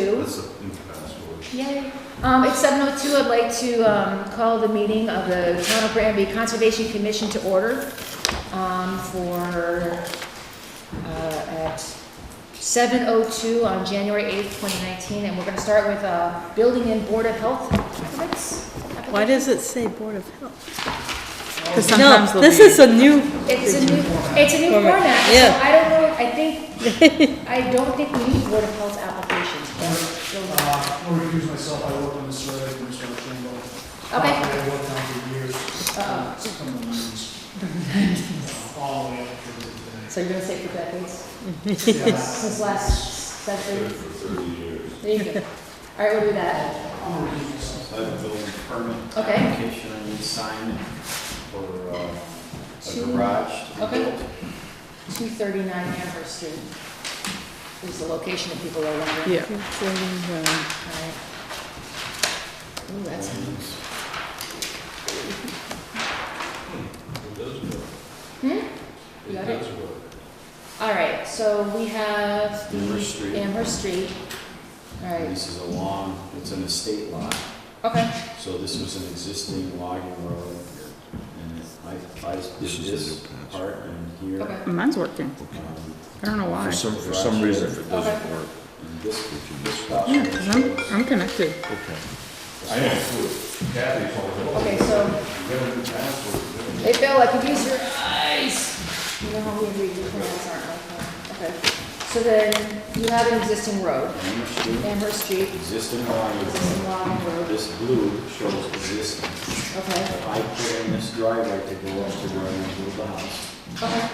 That's impassable. Yay. It's 7:02. I'd like to call the meeting of the Town of Granby Conservation Commission to order at 7:02 on January 8th, 2019. And we're going to start with Building and Board of Health permits. Why does it say Board of Health? Because sometimes No, this is a new. It's a new format. Yeah. So I don't know. I don't think we need Board of Health applications. I'll recuse myself. I worked on the survey for Mr. Chamber. Okay. I worked on it for years. From the 90s. All the way up to today. So you're going to say for decades? Yeah. Since last century? For 30 years. There you go. All right, we'll do that. I'll recuse myself. I have a building permit Okay. application I need signed for a garage to be Okay. built. 239 Amherst Street is the location that people are wondering. Yeah. All right. Ooh, that's nice. It does work. You It got it? does work. All right, so we have the Amherst Street. Amherst Street. All right, This is it's an estate lot, okay. so this was an existing logging road. And I did This is this the new pass. part in here. Okay. Mine's working. I don't know why. For some reason, if it doesn't Okay. work. And this Yeah, 'cause I'm connected. Okay. I know, too. Kathy told me. Okay, so, You got a new password. hey Bill, I could use your eyes. You know how we read your plans, aren't we? Okay, so then you have an existing road, Amherst Street, Amherst Street, existing logging existing road. logging road. This blue shows existing. Okay, I put in this driveway to go up to where I'm gonna build the house. okay,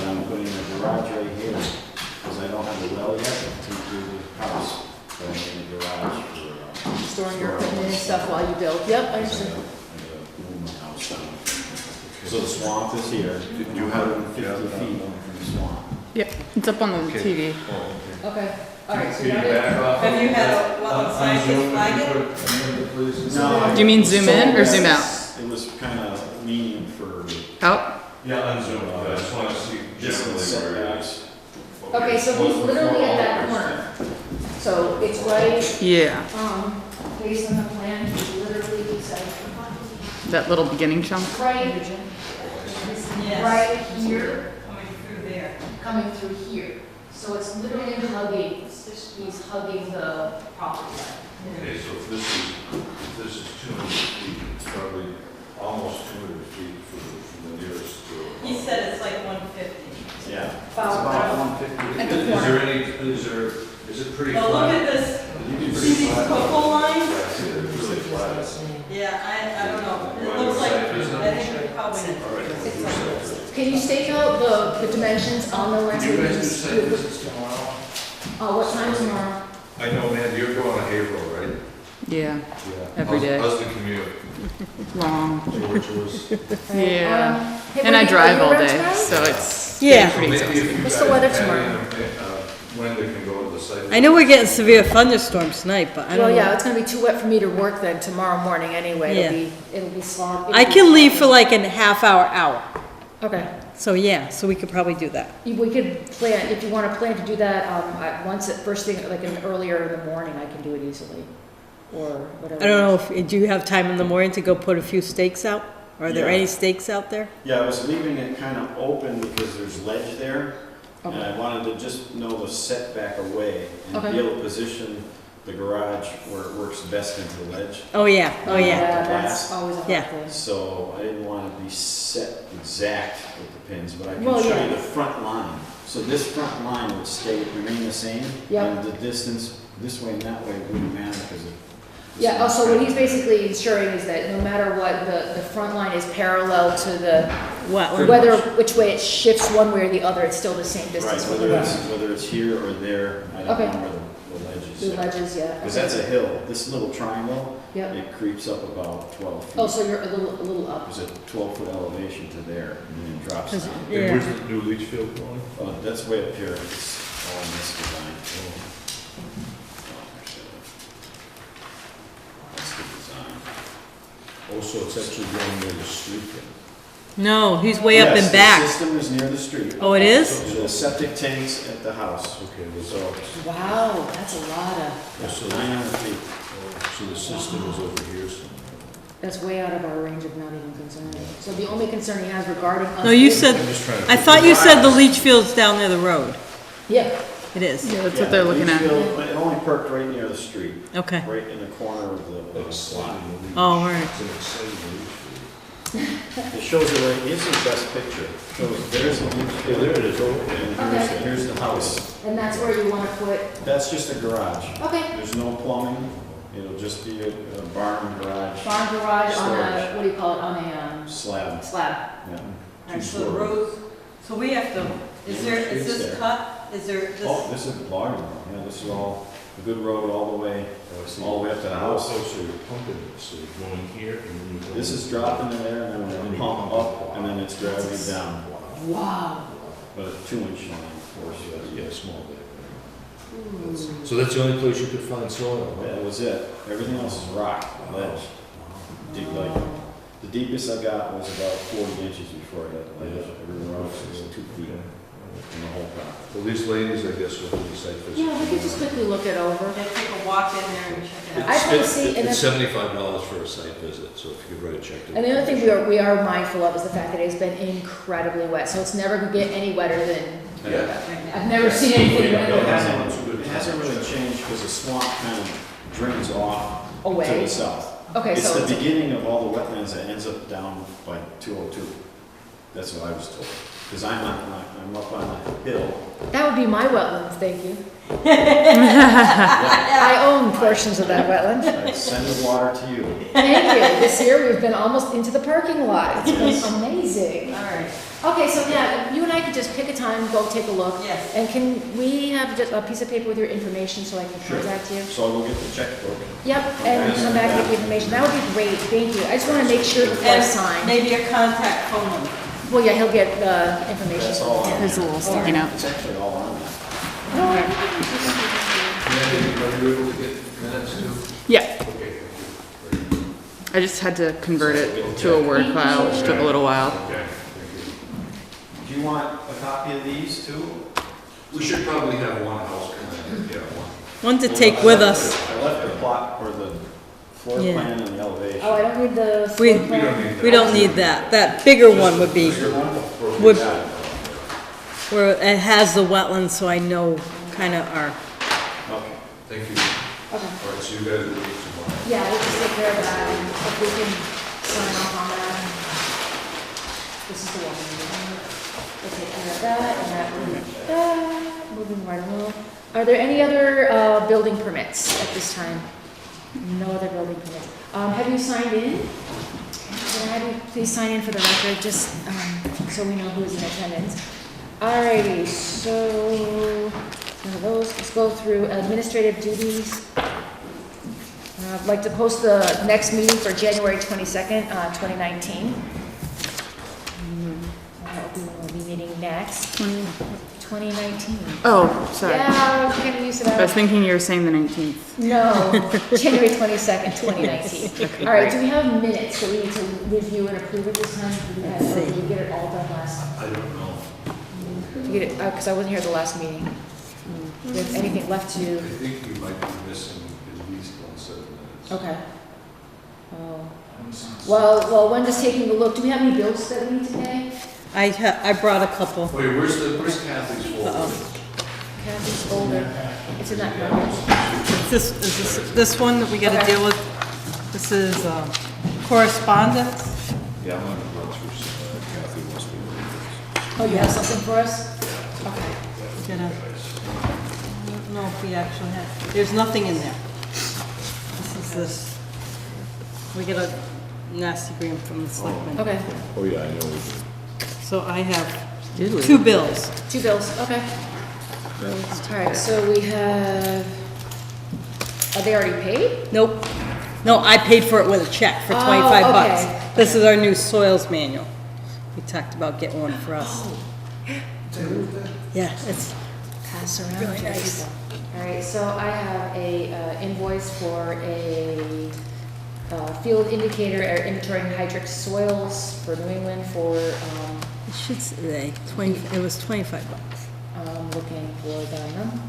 And I'm putting a garage right here, because I don't have the well yet, to do the house. So I'm in the garage for, storing your equipment and stuff while you build. Yep, I I gotta understand. move my house down. So the swamp is here, You have it? 150 feet from the swamp. Yep, it's up on the TV. Okay, all right, so you Can got you it? back off? Have you had a On wetland scientist Zoom, flag can you it? put a minute, please? No, Do you mean zoom in or zoom out? It was kind of meaning for Out? Yeah, on Zoom, I just want to see generally distance where it setbacks. is. Okay, so he's literally at that corner. So it's right, Yeah, based on the plan, he's literally, so, that little beginning chunk. right, Yes. right here, Coming through there. coming through here. So it's literally hugging, he's hugging the property line. Okay, so if this is 200 feet, it's probably almost 200 feet from the nearest to. He said it's like 150. Yeah. It's About- about 150. At the Is corner. there any, is it pretty flat? But look at this, see these purple lines? Yeah, I see it, it's really flat. Yeah, I don't know. It looks like, I think we probably. All right. Can you stake out the dimensions on the lens? You guys do site visits tomorrow? What time tomorrow? I know, man, you're going to Haverhill, right? Yeah, Yeah. Every day. How's the commute? long. Torturous? Yeah. Hey, And I are you drive all around day, tomorrow? so it's Yeah. So pretty maybe exhausting. if you What's the guys weather add tomorrow? in, when they can go to the site. I know we're getting severe thunderstorms tonight, but I Well, don't yeah, know. it's gonna be too wet for me to work then tomorrow morning anyway. Yeah. It'll be sloppy. I can leave for like a half hour. Okay. So yeah, so we could probably do that. We could plan, if you want to plan to do that, first thing, like earlier in the morning, I can do it easily, or whatever. I don't know if, do you have time in the morning to go put a few stakes out? Are there Yeah. any stakes out there? Yeah, I was leaving it kind of open because there's ledge there. And Okay. I wanted to just know the setback away and Okay. be able to position the garage where it works best into the ledge. Oh, yeah, oh, yeah. Yeah, that's Glass. always a hard Yeah. thing. So I didn't want to be set exact with the pins, but I can Well, show yeah. you the front line. So this front line would remain the same. Yeah. And the distance this way and that way wouldn't matter because of. Yeah, so what he's basically ensuring is that no matter what, the front line is parallel to the, Wetland. whether, which way it shifts one way or the other, it's still the same Right, distance from the whether it's here or there, I don't Okay. know where the ledge is. the ledges, yeah. Because that's a hill. This little triangle, Yep. it creeps up about 12 feet. Oh, so you're a little up. There's a 12-foot elevation to there, and then it drops down. And Yeah. where's the new leach field going? Oh, that's way up here. It's all in this design. That's the design. Oh, so it's actually going near the street then? No, he's way up Yes, and back. the system is near the street. Oh, it is? The septic tanks at the house. Okay, So, Wow, that's a lot of, so, 900 feet. so the system is over here somewhere. that's way out of our range of not even concerning. So the only concern he has regarding us. No, you is- said, I'm just trying to. I thought you said the leach field's down near the road. Yeah, It is. Oh, Yeah, that's what they're looking at. But it only perked right near the street, Okay. right in the corner of the slot. Oh, all right. It's an exciting leaf. It shows it right, here's the best picture. Shows, there's the leach Yeah, field. there it is. And here's the house. and that's where you wanna put, That's just a garage. okay, There's no plumbing. It'll just be a barn garage barn garage on a, Storage. what do you call it, on a, slab. slab. Yeah. Alright, so the roads, so we have to, is Streets this there. cut, is there Oh, this, this is logging road. Yeah, this is all a good road all the way, all the way up to the house. Oh, so you're pumping it, so you're going here and then you're going. This is dropping in there, and then we're gonna pump up, and then it's gravity down. Wow. But a 2-inch line, of course. Yeah, small bit. So that's the only place you could find soil, huh? That was it. Everything else is rock, ledge. Deep, like, the deepest I got was about 40 inches before I got the ledge. Everywhere else is 2 feet in the whole property. Well, these ladies, I guess, will do the site visit. Yeah, we could just quickly look it over. they take a walk in there and check it out? I wanna see, and It's then- $75 for a site visit, so if you could write a check to. And the other thing we are mindful of is the fact that it's been incredibly wet, so it's never gonna get any wetter than, Yeah. I've never seen anything It wetter. hasn't really changed because the swamp kind of drains off to Away. the south. Okay, It's so the it's, beginning of all the wetlands that ends up down by 202. That's what I was told. Because I'm up on a hill. that would be my wetlands, thank you. I own portions of that wetland. I send the water to you. Thank you. This year, we've been almost into the parking lot. It's been amazing. Alright, Okay, so yeah, you and I could just pick a time, go take a look. yes. And can we have just a piece of paper with your information so I can Sure. contact you? So I'll go get the checkbook. Yep, and come back with the information. That would be great, thank you. I just want to make sure before I And sign. maybe a contact phone number. Well, yeah, he'll get the information. That's all. There's a little sticky note. It's actually all on there. No, I- Are you able to get minutes too? Yeah, Okay, thank you. I just had to convert it to a Word file, which took a little while. Okay, thank Do you want a copy of these too? you. We should probably have one house come in, yeah, one. One to take with us. I left the plot or the floor Yeah. plan and the elevation. Oh, I don't need the We- floor plan? We don't need that. That bigger one would be, would, Got it. where it has the wetlands, so I know kind of our, Okay. Thank you. Okay. All right, so you guys will meet tomorrow. Yeah, we'll just take care of that, and if we can sign off on that. This is the one. We'll take care of that, and that, moving right along. Are there any other, building permits at this time? No other building permits. Have you signed in? Can I have you please sign in for the record, just, so we know who's in attendance? Alrighty, so, none of those, let's go through administrative duties. I'd like to post the next meeting for January 22nd, 2019. We'll be meeting next, 2019. Oh, sorry. Yeah, we're getting used to I was that. thinking you were saying the 19th. No, January 22nd, 2019. All right, do we have minutes that we need to review and approve at this time? Let's see. Or did we get it all done last? I don't know. Did you get it, because I wasn't here at the last meeting. Do you have anything left I to? think you might be missing at least one set of minutes. Okay. Oh. Well, Wenda's taking a look. Do we have any bills that we need to pay? I brought a couple. Wait, where's Kathy's folder? Uh-oh. Kathy's folder. It's in that package. Is this one that we gotta deal with? This is correspondence? Yeah, I'm gonna run through some, Kathy wants me to read Oh, you have something for us? Okay. Gonna, I don't know if we actually have, there's nothing in there. This is this. We get a nasty gram from the selectmen. Okay. this. Oh, yeah, I know. So I have Did we? 2 bills. 2 bills, okay. All right, so we have, are they already paid? Nope. No, I paid for it with a check for Oh, 25 okay. bucks. This is our new soils manual. We talked about getting one for us. Yeah, it's Pass around. really nice. All right, so I have a invoice for a field indicator or inventorying hydric soils for New England for, It should say, it was $25. looking for them.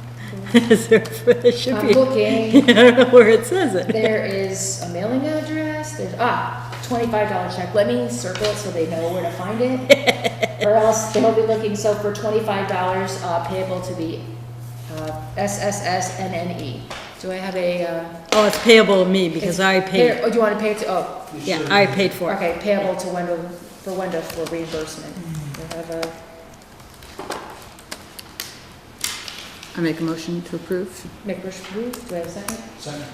Is there, there should I'm be, looking. I don't know where it says it. There is a mailing address, there's, $25 check. Let me circle it so they know where to find it. Or else they'll be looking, so for $25, payable to the, SSSNNE. Do I have a, Oh, it's payable to me because I paid, Oh, do you want to pay it to, oh, yeah, I paid for it. okay, payable to Wendell, for Wendell for reimbursement. Do I have a, I make a motion to approve. make a motion to approve? Do I have a second? Second.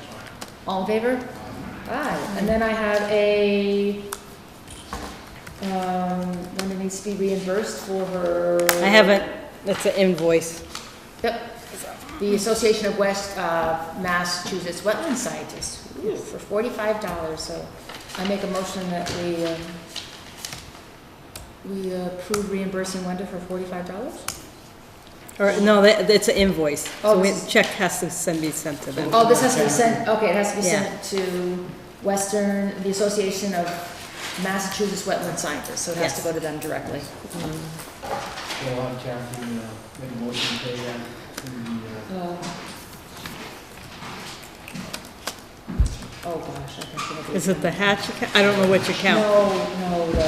All in favor? Aye. And then I have a, one that needs to be reimbursed for her. I haven't, that's an invoice. Yep. The Association of West Massachusetts Wetland Scientists, ooh, for $45. So I make a motion that we approve reimbursing Wenda for $45. Or, no, it's an invoice. Oh, So this is- check has to be sent to them. Oh, this has to be sent, okay, it has to be Yeah. sent to the Association of Massachusetts Wetland Scientists, so it has to Yes. go to them directly. We'll have Kathy, make a motion to pay that through the, Oh, gosh, I can think of Is it the hatch account? I don't know which account. No, the,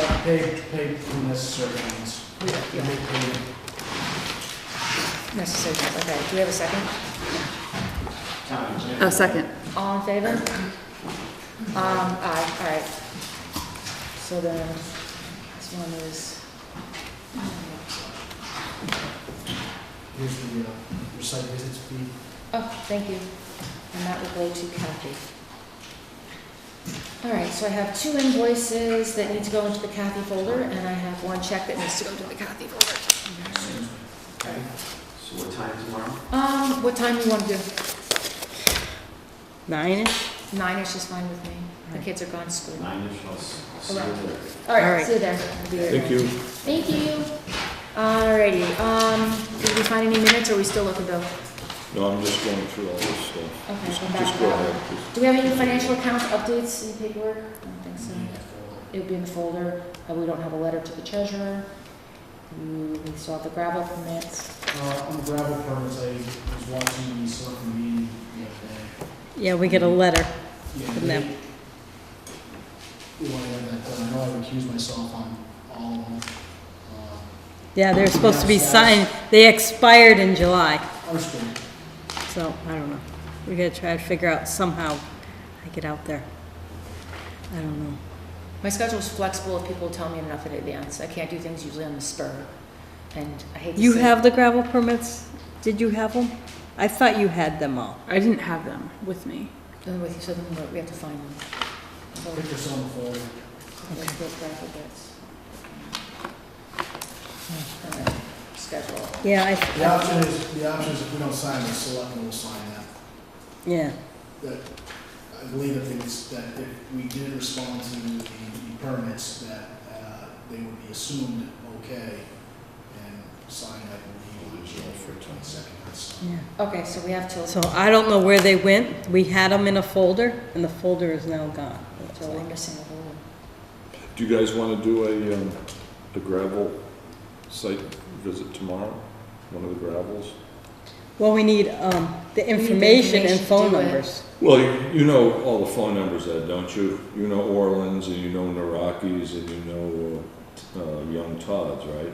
pay for necessary ones. yeah, Make payment. necessary, okay, do we have a second? Oh, second. All in favor? Aye, all right. So then, this one is, Here's the, your site visits fee. oh, thank you. And that will go to Kathy. All right, so I have 2 invoices that need to go into the Kathy folder, and I have 1 check that needs to go to the Kathy folder. Okay. So what time tomorrow? What time do you want to do? 9-ish? 9-ish is fine with me. The Right. kids are gone to school. 9-ish, I'll see you Alright. there. All All right, right. see you there. I'll be there. Thank you. Thank you. Alrighty, did we find any minutes, or are we still looking, Bill? No, I'm just going through all this stuff. Okay, Just- come back Just to go that ahead, one. please. Do we have any financial account updates in the paperwork? I don't think so. It would be in the folder. We don't have a letter to the treasurer. We still have the gravel permits. On the gravel permits, I was watching the selectmen meeting the other day. Yeah, we get a letter Yeah, from them. We want to have that done. I know I recused myself on all of them. Yeah, they're supposed to be signed, they expired in July, I was good. so I don't know. We gotta try to figure out somehow I get out there. I don't know. My schedule's flexible if people tell me enough in advance. I can't do things usually on the spur. And I hate to You say- have the gravel permits? Did you have them? I thought you had them all. I didn't have them with me. With you, so then we have to find them. So, I think there's some folder. let's go gravel bits. Alright, Schedule. Yeah, The option is if we don't sign, the selectmen will sign that. yeah. That, I believe that if we did respond to the permits, that they would be assumed okay and signed, I believe, on July 22nd. Yeah. Okay, so we have till, So I don't know where they went. We had them in a folder, and the folder is now gone. so we're missing a whole. Do you guys want to do a gravel site visit tomorrow? One of the gravels? Well, we need the information and information to phone do it. numbers. Well, you know all the phone numbers, Ed, don't you? You know Orland's, and you know Narakis, and you know Young Todd's, right?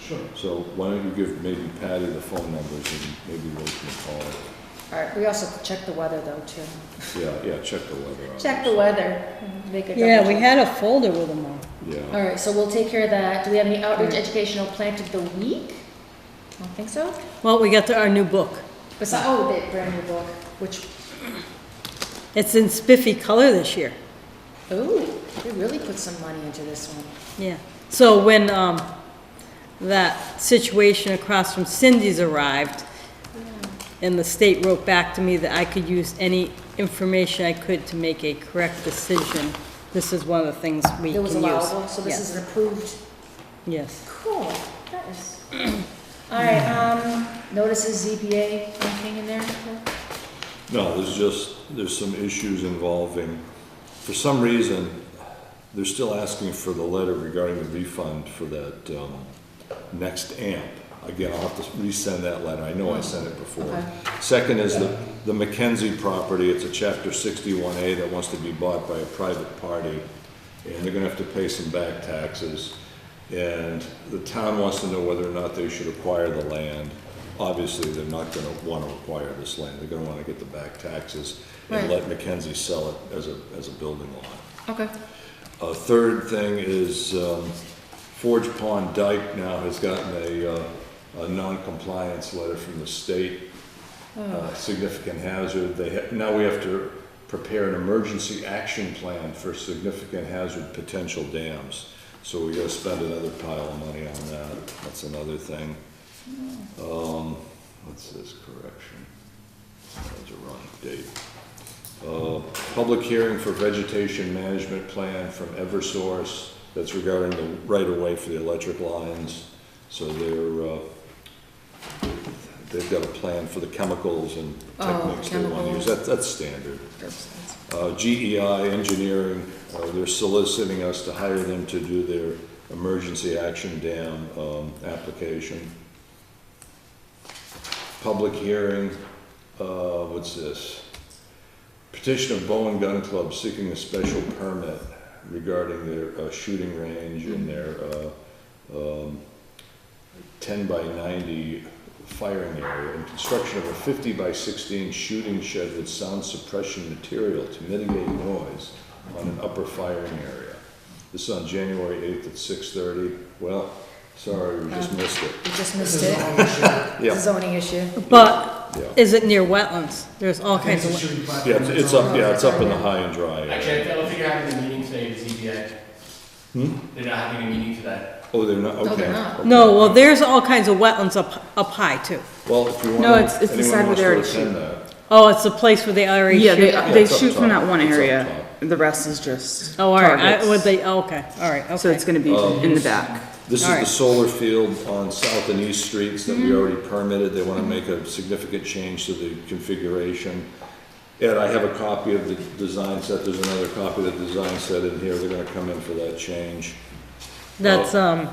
Sure. So why don't you give maybe Patty the phone numbers, and maybe they can call. Alright, we also check the weather though, too. Yeah, check the weather out. Check the weather. Make a Yeah, double we check. had a folder with them all. Yeah. Alright, so we'll take care of that. Do we have any outreach educational plant of the week? I don't think so. Well, we got our new book. Besides, the brand new book, which, It's in spiffy color this year. ooh, we really put some money into this one. Yeah. So when that situation across from Cindy's arrived, and the state wrote back to me that I could use any information I could to make a correct decision, this is one of the things we It can was use. allowable, so this Yes. is an approved. Yes. Cool, that is. Alright, notices ZBA, anything in there? No, there's some issues involving for some reason, they're still asking for the letter regarding the refund for that next amp. Again, I'll have to resend that letter. I know I sent it before. Okay. Second is the Mackenzie property. It's a Chapter 61A that wants to be bought by a private party, and they're gonna have to pay some back taxes. And the town wants to know whether or not they should acquire the land. Obviously, they're not gonna wanna acquire this land. They're gonna wanna get the back taxes and Right. let Mackenzie sell it as a building lot. Okay. Third thing is, Forge Pond Dike now has gotten a non-compliance letter from the state, significant hazard. Now we have to prepare an emergency action plan for significant hazard potential dams. So we gotta spend another pile of money on that. That's another thing. What's this correction? That's a wrong date. Public hearing for vegetation management plan from Eversource. That's regarding the right-of-way for the electric lines. So they've got a plan for the chemicals and techniques they want to use. That's standard. GEI Engineering, they're soliciting us to hire them to do their emergency action dam application. Public hearing, what's this? Petition of Bow and Gun Club seeking a special permit regarding their shooting range and their 10 by 90 firing area and construction of a 50 by 16 shooting shed with sound suppression material to mitigate noise on an upper firing area. This is on January 8th at 6:30. Well, sorry, we just missed it. We just missed it. Yeah. It's a zoning issue. But Yeah. is it near wetlands? There's all kinds of, Yeah, it's up, it's up in the high and dry Actually, area. I don't think you're having a meeting today with ZBA. They're not having a meeting today. Oh, they're not, okay. they're not. Okay. no, well, there's all kinds of wetlands up high too. Well, if you want. No, it's the side where they already attend shoot. that. Oh, it's the place where they already Yeah, shoot. they it's up shoot from top. that one It's up area, top. the rest is just Oh, all right, targets. okay, all right, So it's okay. gonna be in the back. This is All the right. solar field on South and East Streets that we already permitted. They want to make a significant change to the configuration. Ed, I have a copy of the design set. There's another copy of the design set in here. They're going to come in for that change. That's, the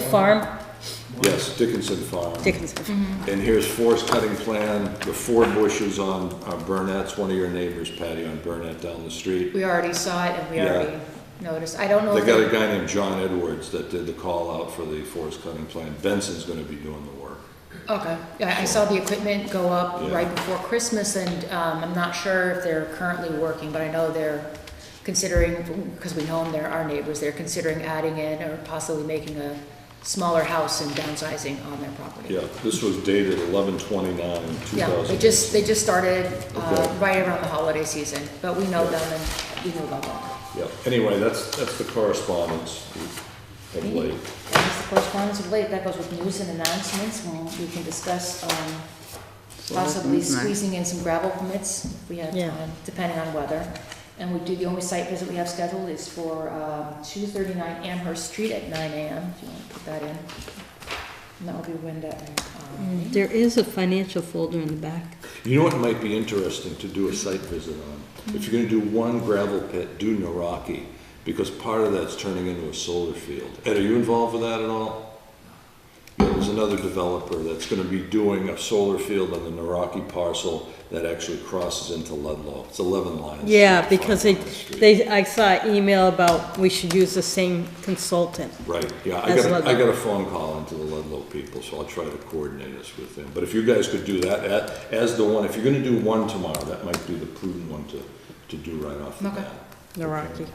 farm, Yes, Dickinson Farm. Dickinson. And here's forest cutting plan, the 4 bushes on Burnett's, one of your neighbors' patio on Burnett down the street. We already saw it and we Yeah. already noticed. I don't know They if got they, a guy named John Edwards that did the call out for the forest cutting plan. Benson's going to be doing the work. okay. Yeah, I saw the equipment go up Yeah. right before Christmas and, I'm not sure if they're currently working, but I know they're considering, because we know them, they're our neighbors, they're considering adding in or possibly making a smaller house and downsizing on their property. Yeah, this was dated 11/29/2000. Yeah, they just started, Okay. right around the holiday season, but we know them and we know about them. Yeah, anyway, that's the correspondence of late. That's the correspondence of late, that goes with news and announcements, and we can discuss, possibly that's nice. squeezing in some gravel permits, if we have Yeah. time, depending on weather. And we do, the only site visit we have scheduled is for, 239 Amherst Street at 9 AM, if you want to put that in. And that will be Wyndham. There is a financial folder in the back. You know what might be interesting to do a site visit on? If you're gonna do one gravel pit, do Naraki, because part of that's turning into a solar field. Ed, are you involved with that at all? Yeah, there's another developer that's gonna be doing a solar field on the Naraki parcel that actually crosses into Ludlow. It's 11 lines. Yeah, because I saw an email about we should use the same consultant. Right, yeah, That's I Ludlow. got a phone call into the Ludlow people, so I'll try to coordinate us with them. But if you guys could do that as the one, if you're gonna do one tomorrow, that might be the prudent one to do right off the Okay. bat. Naraki.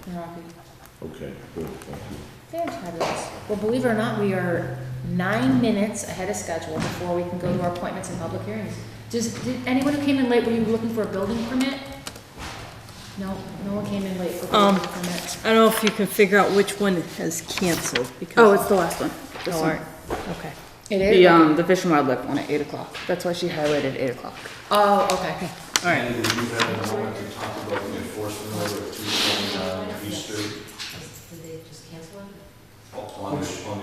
Okay, good, thank you. Fantabulous. Well, believe it or not, we are 9 minutes ahead of schedule before we can go to our appointments and public hearings. Did anyone who came in late, were you looking for a building permit? No, no one came in late for a building permit. I don't know if you can figure out which one has canceled, because. Oh, it's the last one. This Oh, all one. right, okay. It is? The Fish and Wildlife one at 8 o'clock. That's why she highlighted 8 o'clock. Oh, okay. All right. And did you have a moment to talk about the enforcement order at 229 East Street? Did they just cancel it? On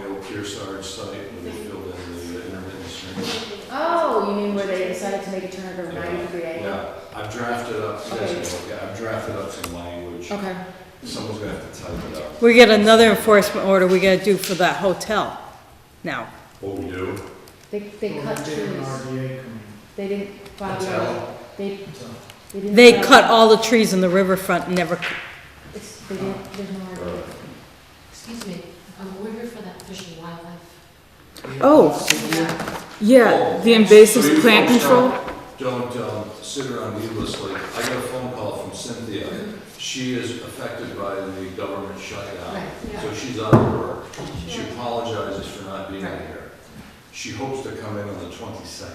the old Kearsarge site, where they filled in the intermittent stream. Oh, you mean where they decided to make it turn at a 90-degree angle? Yeah, I've drafted up, Okay. I've drafted up some language. Okay. Someone's gonna have to type it up. We got another enforcement order we gotta do for that hotel now. What we do? They cut They did an trees. RDA coming, They didn't file the, Hotel. they, so. they didn't. They file- cut all the trees in the riverfront and never, They didn't, there's no RDA. Excuse me, we're here for that fish and wildlife. Oh, yeah, the invasive So you plant folks control. Don't sit around needlessly. I got a phone call from Cynthia. She is affected by the government shutdown, Right, yeah. so she's out of work. She apologizes for not being here. She hopes to come in on the 22nd.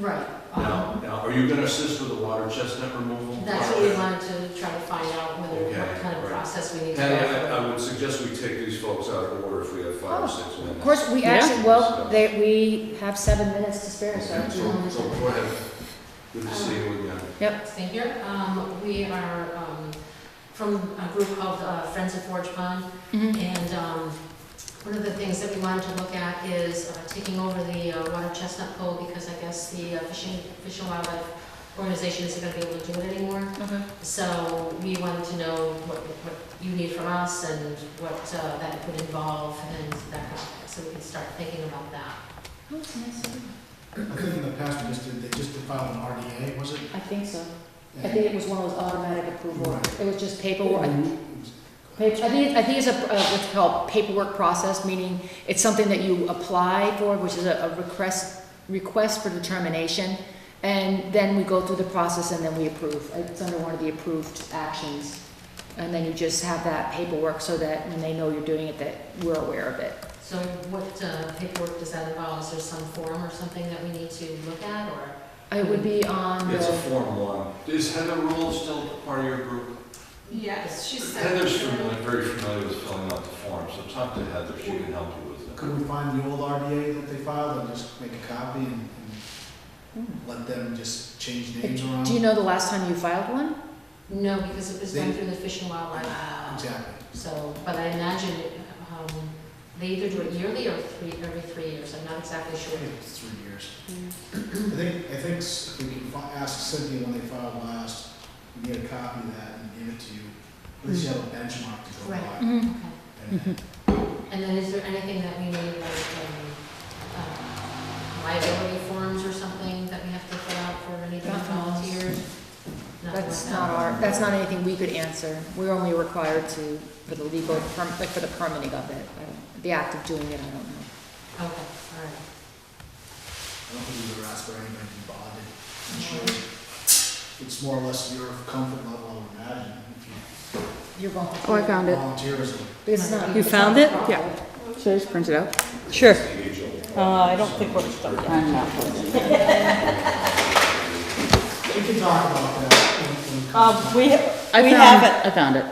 Right. Now, are you gonna assist with the water chestnut removal? That's what we wanted to try to find out, whether, Okay, what kind of right. process we need to Patty, go I through. would suggest we take these folks out of order if we have 5 or 6 minutes. Of course, we Yeah. actually, well, we have 7 minutes to spare, so. Okay, if you want to- so go ahead. Good to see you again. Yep. Stay here. We are from a group called Friends of Forge Pond. Mhm. And one of the things that we wanted to look at is taking over the water chestnut pole, because I guess the Fish and Wildlife Organization isn't going to be able to do it anymore. Okay. So we wanted to know what you need from us and what that would involve and that kind of thing, so we can start thinking about that. Oh, it's nice. I think in the past, they just filed an RDA, was it? I think so. I think it was one of those automatic approval. Right. It was just paperwork. I think it's a, what's called paperwork process, meaning it's something that you apply for, which is a request for determination. And then we go through the process and then we approve. It's under one of the approved actions. And then you just have that paperwork so that when they know you're doing it, that we're aware of it. So what paperwork does that involve? Is there some form or something that we need to look at, or? It would be on It's a the, Form 1. Is Heather Rule still part of your group? Yes, she's. Heather's very familiar with filling out the form, so talk to Heather, she can help you with it. Could we find the old RDA that they filed and just make a copy and let them just change names around? do you know the last time you filed one? No, because it was done They- through the Fish and Wildlife. Exactly. So, but I imagine they either do it yearly or every 3 years. I'm not exactly I sure. think it's 3 years. I think if we can ask Cynthia when they filed last, we get a copy of that and give it to you. At least you have a benchmark to go Right. by. Mhm. And then And then is there anything that we need, like liability forms or something that we have to fill out for any of the Not from us. volunteers? Nothing That's like not that? our, that's not anything we could answer. We're only required to, for the legal, like for the permitting of it. The act of doing it, I don't know. Okay, all right. I don't think we've ever asked for anybody to be bonded. Insured. It's more or less your comfort level, I would imagine. If You're going. Oh, I found you it. volunteers, It's not. You it's found not it? profit. Yeah. Should I just print it out? sure. I don't think we're stuck yet. I'm not. we can talk about that. when it comes to- We I have it. I found it.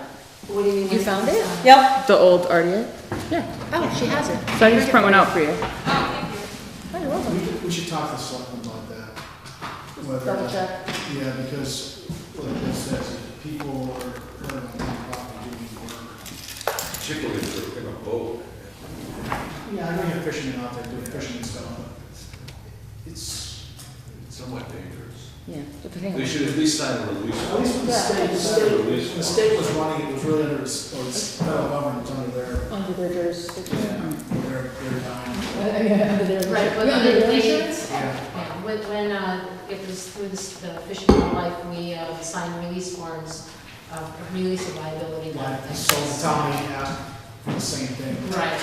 What do you mean? You found it? Yep. The old RDA? Yeah. Oh, she has it. So I just print one out for you. Oh, you're welcome. We should talk to someone about that. Whether- Double check. Yeah, because like this says, if people are hurt on their property doing work. Particularly if they're in a boat. Yeah, I know you have fishermen out there doing fishing and stuff, but it's, It's somewhat dangerous. Yeah. But the thing They is, should at least sign a release. at least with the state, when the state was running, it was really under, or it's federal government, it's under their, under their jurisdiction. their time. Under their. Right, but Under their they- insurance? Yeah. Yeah, when it was through the Fish and Wildlife, we signed release forms of release of liability. Like, so the town may ask for the same thing. Right,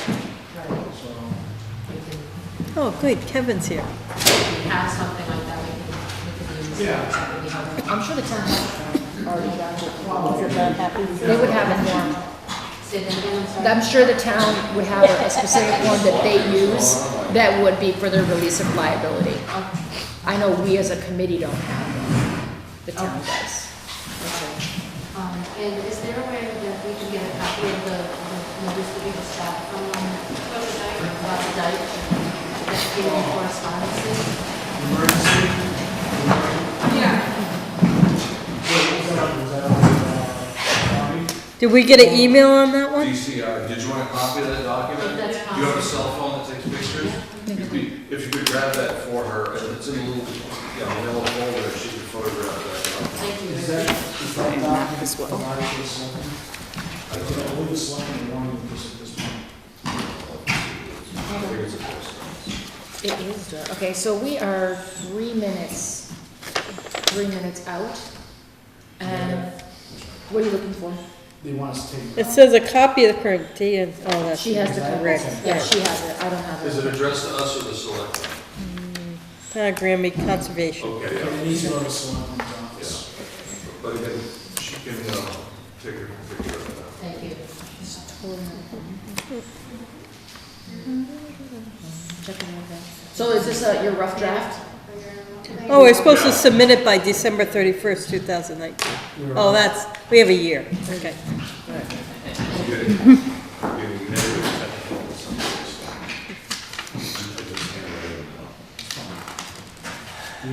right. So, We can, Oh, good, Kevin's here. if we have something like that, we can use. Yeah. That would be helpful. I'm sure the town has already drafted. Is that happy? They would have a form. Say that again, I'm sorry. I'm sure the town would have a specific form that they use that would be for their release of liability. I know we as a committee don't have one. The town does. And is there a way that we can get a copy of the notice that we just got from about the dike that came in correspondences? emergency? Was that on, Did we get an email on that one? DCR, did you want a copy of that document? That's Do you have a possible. cell phone that takes pictures? If you could grab that for her, and it's in a little, manila folder, she could photograph that. as well. Provide to the selectmen. I believe the selectmen wanted this at this point. It is dark. Okay, so we are 3 minutes out. And what are you looking for? They want us to take. It says a copy of the current date and, oh, that's. She has the correct. correct. Yeah, she has it. I don't have it. Is it addressed to us or the selectmen? Granby Conservation. Okay, It yeah. needs to go to the selectmen's office. But again, she can, take a picture of that. Thank you. So is this your rough draft? Oh, we're supposed to submit it by December 31st, 2019. Oh, we have a year. Okay.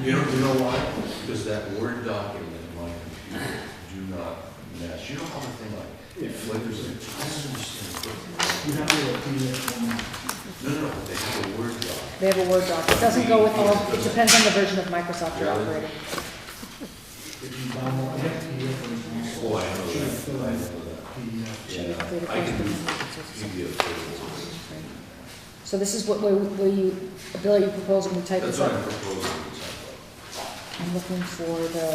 You know why? Because that Word document in my computer do not match. You know how the thing like, it flickers and I don't understand. You have to do a PDF format. No, they have a Word document. They have a Word doc. It doesn't go with all, it depends on the version of Microsoft you're operating. If you download, I have PDF version. Oh, I know Should that. fill I in know that. PDF. Yeah, I can do PDF. So this is what, will you, Bill, are you proposing we type That's this what I'm up? proposing. I'm looking for the,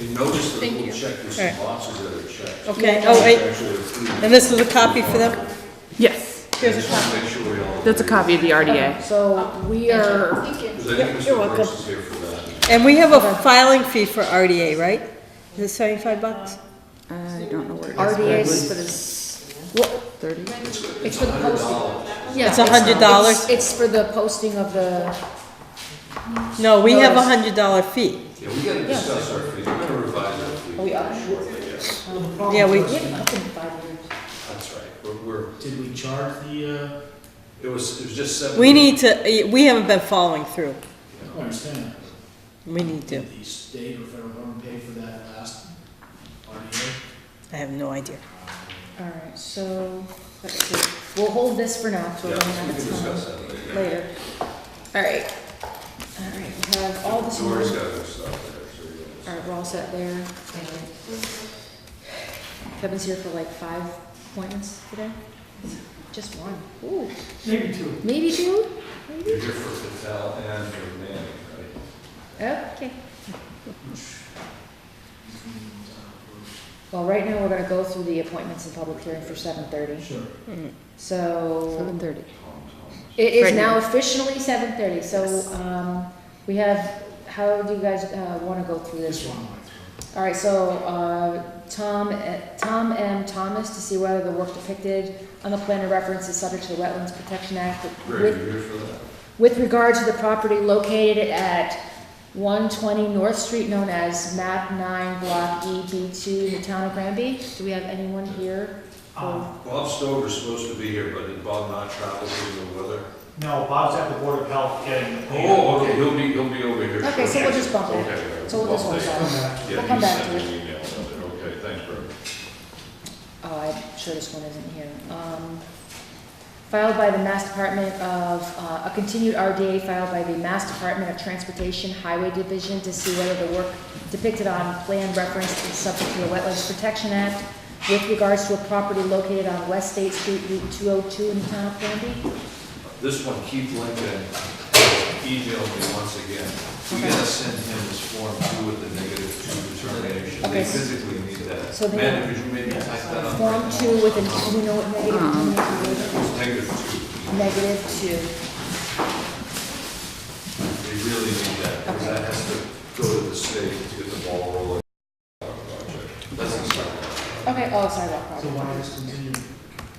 And notice the Thank little you. check, there's Alright. some boxes that are checked. Okay, Yeah. oh, wait, Actually, approved. and this is a copy for them? Yes, Here's a Just wanna copy. make sure we all. that's a copy of the RDA. so we are, Thank you. Because I Yep, think you're Mr. welcome. Brooks is here for that. And we have a filing fee for RDA, right? Is it 75 bucks? I don't know where it is. RDA's for this, what, 30? it's for the posting. Yeah, It's $100? It's for the posting of the, No, we have a Notice. $100 fee. Yeah, we gotta discuss our fee, we're gonna revise our fee. we are. Yeah, we, We haven't upped in 5 years. That's right, we're, Did we charge the, it was just 7. we need to, we haven't been following through. I understand. We need to. Did the state or federal government pay for that last RDA? I have no idea. All right, so, let's see. We'll hold this for now, so we're Yeah, running out we can of discuss time that later. later. All right. All right, we have all this. Dory's moving. got her stuff there, so you guys. All right, we're all set there. Kevin's here for like 5 appointments today? Just one. Ooh, Maybe two. maybe 2? You're Maybe? here for Patel and for Manning, right? Okay. Well, right now, we're gonna go through the appointments and public hearing for 7:30. Sure. So, 7:30. it is Right now now. officially 7:30, so, we have, how do you guys, wanna go through this? This one. All right, so, Tom M. Thomas, to see whether the work depicted on the plan of reference is subject to the Wetlands Protection Act Greg, with, you're here for that? with regard to the property located at 120 North Street, known as MAP 9, Block EB2, in the town of Granby. Do we have anyone here? Bob Stover's supposed to be here, but did Bob not travel due to the weather? No, Bob's at the Board of Health getting the. Oh, okay, he'll be over here. Okay, so we'll just bump it. Okay, So we'll just bump hold it. on. Yeah, We'll come he back sent to me it. an email about it. Okay, thanks, Greg. Oh, I'm sure this one isn't here. Filed by the Mass Department of, a continued RDA filed by the Mass Department of Transportation Highway Division to see whether the work depicted on plan reference is subject to the Wetlands Protection Act with regards to a property located on West State Street, Route 202 in the town of Granby. This one, Keith Lincoln emailed me once again. We Okay. gotta send him this Form 2 with the -2 determination. Okay. They physically need that. So they- Amanda, could you maybe type that up? Form 2 with an, do you know what negative It's -2. -2. They really need that, because Okay. that has to go to the state to get the ball rolling. That's the start, Okay, oh, sidewalk So project, why just continue?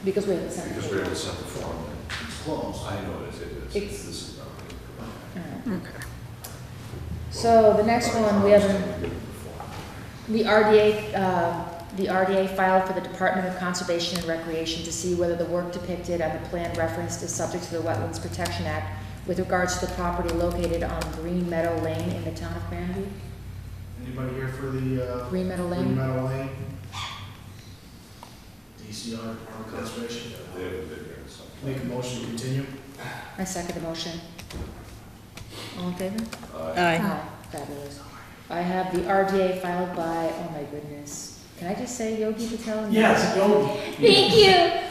because we haven't sent because we it. haven't sent the form in. It's closed. I know it is, It's- this is not. Alright. So the next one, we have the RDA filed for the Department of Conservation and Recreation to see whether the work depicted on the plan referenced is subject to the Wetlands Protection Act with regards to the property located on Green Meadow Lane in the town of Granby. Anybody here for the, Green Meadow Green Lane? Meadow Lane? DCR, Department of Conservation. They haven't been here, so. Make a motion to continue. I second the motion. All in favor? Aye. Fabulous. I have the RDA filed by, oh my goodness, can I just say Yogi Patel? Yes, Yogi. Thank you.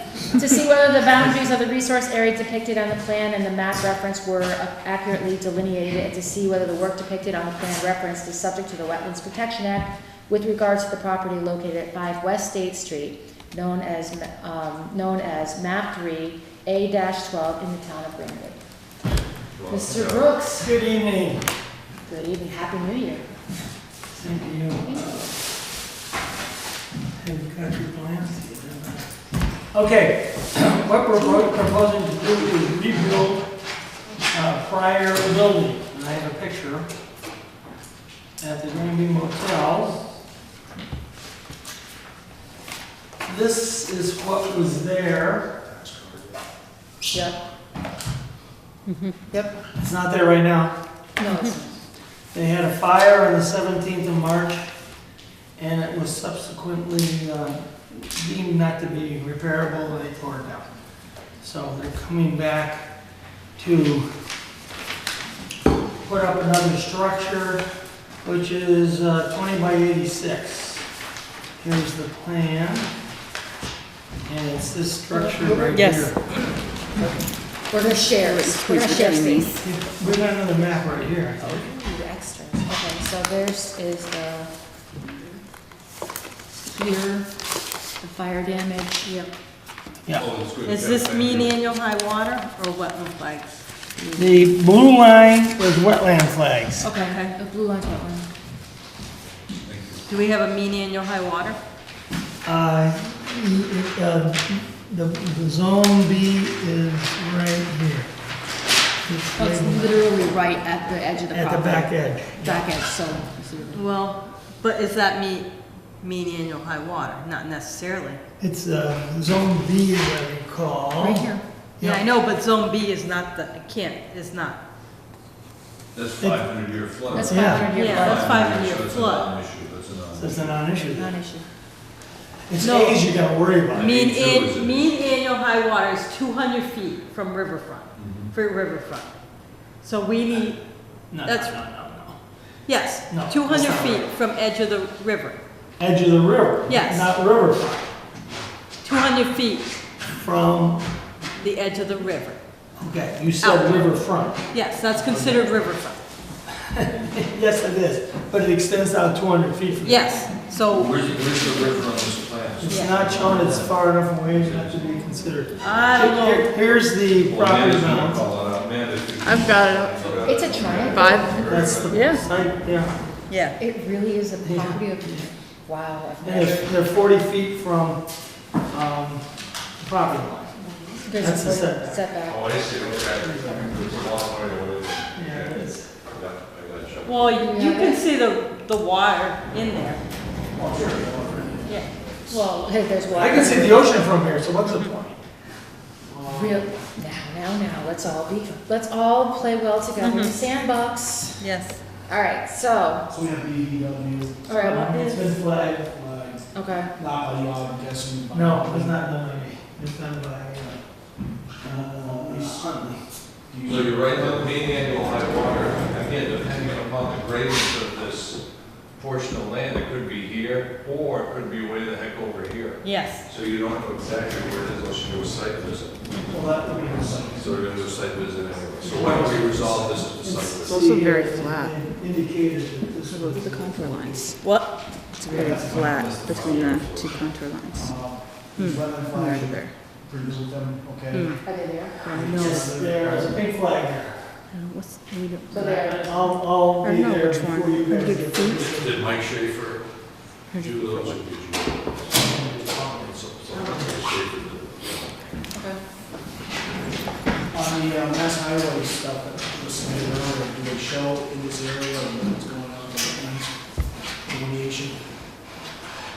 To see whether the boundaries of the resource area depicted on the plan and the map reference were accurately delineated, and to see whether the work depicted on the plan referenced is subject to the Wetlands Protection Act with regards to the property located at 5 West State Street, known as Map 3, A-12 in the town of Granby. Mr. Brooks, Good evening. good evening, Happy New Year. Thank you. Have you got your plans? Okay, what we're proposing to do is rebuild prior building. And I have a picture at the Granby Motel. This is what was there. Yep. Yep. It's not there right now. No, it's not. They had a fire on the 17th of March, and it was subsequently deemed not to be repairable, and they tore it down. So they're coming back to put up another structure, which is 20 by 86. Here's the plan, and it's this structure right Yes. here. We're gonna share, we're gonna share space. We got another map right here. The extras. Okay, so there's is the, here, the fire damage. Yep. Yeah. Is this mean annual high water or wetland flags? The blue line was wetland flags. Okay, the blue line's wetland. Do we have a mean annual high water? The zone B is right here. It's Oh, it's right literally right at the edge of the at the property. back edge. Back edge, so. Well, but is that mean annual high water? Not necessarily. It's zone B, as I recall. Right here. Yeah, I know, but zone B is not is not. That's 500-year flood. That's Yeah. 500 year Yeah, that's flood. 500-year So it's a flood. non-issue, that's a non-issue. So it's a non-issue. Non-issue. It's No. age you gotta worry about. Mean Eight mean annual high water is 200 feet from riverfront, for riverfront. So we need, No, that's- no. yes, No, 200 that's not feet right. from edge of the river. Edge of the river. Yes. Not riverfront. 200 feet From, the edge of the river. okay, you said Out. riverfront. Yes, that's considered riverfront. Yes, it is, but it extends out 200 feet from. Yes, so Where's the river on this plan? It's Yeah. not shown, it's far enough away not to be considered. I don't know. Here's the Well, property Amanda's gonna bounds. call it out. Amanda, if you- I've got it up. It's a triangle. 5. That's the Yeah. site, yeah. Yeah, It really is a property of, wow, I've And never. they're 40 feet from the property line. There's That's the a setback. setback. Oh, I see, okay. It's a long way away. Yeah, it is. Yeah, I got you. well, you can see the water in there. Yeah. Well, hey, there's water. I can see the ocean from here, so what's the point? Real, let's let's all play well together. Sandbox. Yes. All right, so, So we have BBW. all right, what It's is, been flagged. okay. Not by y'all, I'm guessing. by- No, it's not done by me. It's done by Huntley. So you're right, the mean annual high water, again, depending upon the gradient of this portion of land, it could be here, or it could be way the heck over here. Yes. So you don't know exactly where it is unless you do a site visit. Well, that would be the site. So we're gonna do a site visit anyway. So why don't we resolve this at the site It's visit? also very flat. Indicated that this Look was. at the contour lines. What? It's very flat between the two contour lines. Wetland Right flag, there. remove them, okay? Are they there? Yes, there's a pink flag there. What's, we don't, So there. I'll I be don't know there which one. before you guys 100 get feet? there. Did Mike Schaefer do those? Or did you? Okay. On the Mass Highway stuff that was submitted earlier, do they show in this area what's going on with the delineation?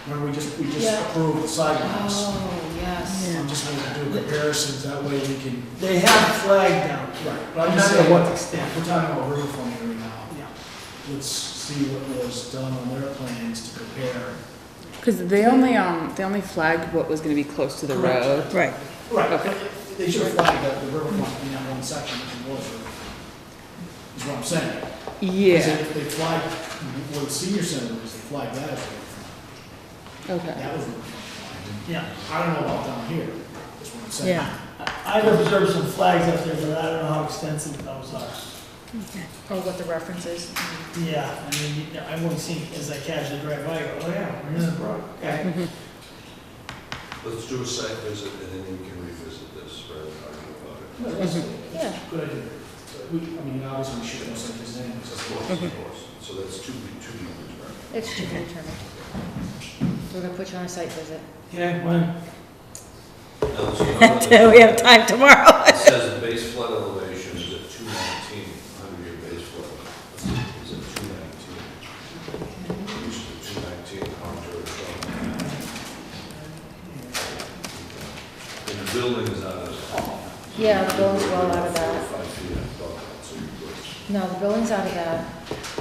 Remember, we just Yeah. approved the sidewalks. Oh, yes. I'm just going to do comparisons, that way we can. They have flag down. Right. But I'm I'm not just sure saying, what extent. we're talking about riverfront area now. Yeah. Let's see what was done on their plans to compare. because they only flagged what was gonna be close to the Correct. road. Right. Right, Okay. they should have flagged the riverfront in that one section if it was riverfront, is what I'm saying. 'Cause Yeah. if they flagged, where the senior center is, they flagged that as riverfront. Okay. That was, Yeah. I don't know about down here, is what I'm saying. Yeah. I've observed some flags up there, but I don't know how extensive those are. Or what the reference is. Yeah, I mean, I've only seen, as I casually drive by, I go, oh yeah, we're in the brook, okay. Let's do a site visit and then we can revisit this rather than argue about it. Yeah. Good idea. I mean, obviously, we should know something his name. Of course. So that's two meetings, right? It's to be determined. We're gonna put you on a site visit. Okay, when? Now, there's another- Till we have time tomorrow. It says the base flood elevation is at 219, 100-year base flood is at 219. Which is at 219 onto the front. And the building is out of. Yeah, the building's well out of that. 5 feet above that, so you're good. No, the building's out of that.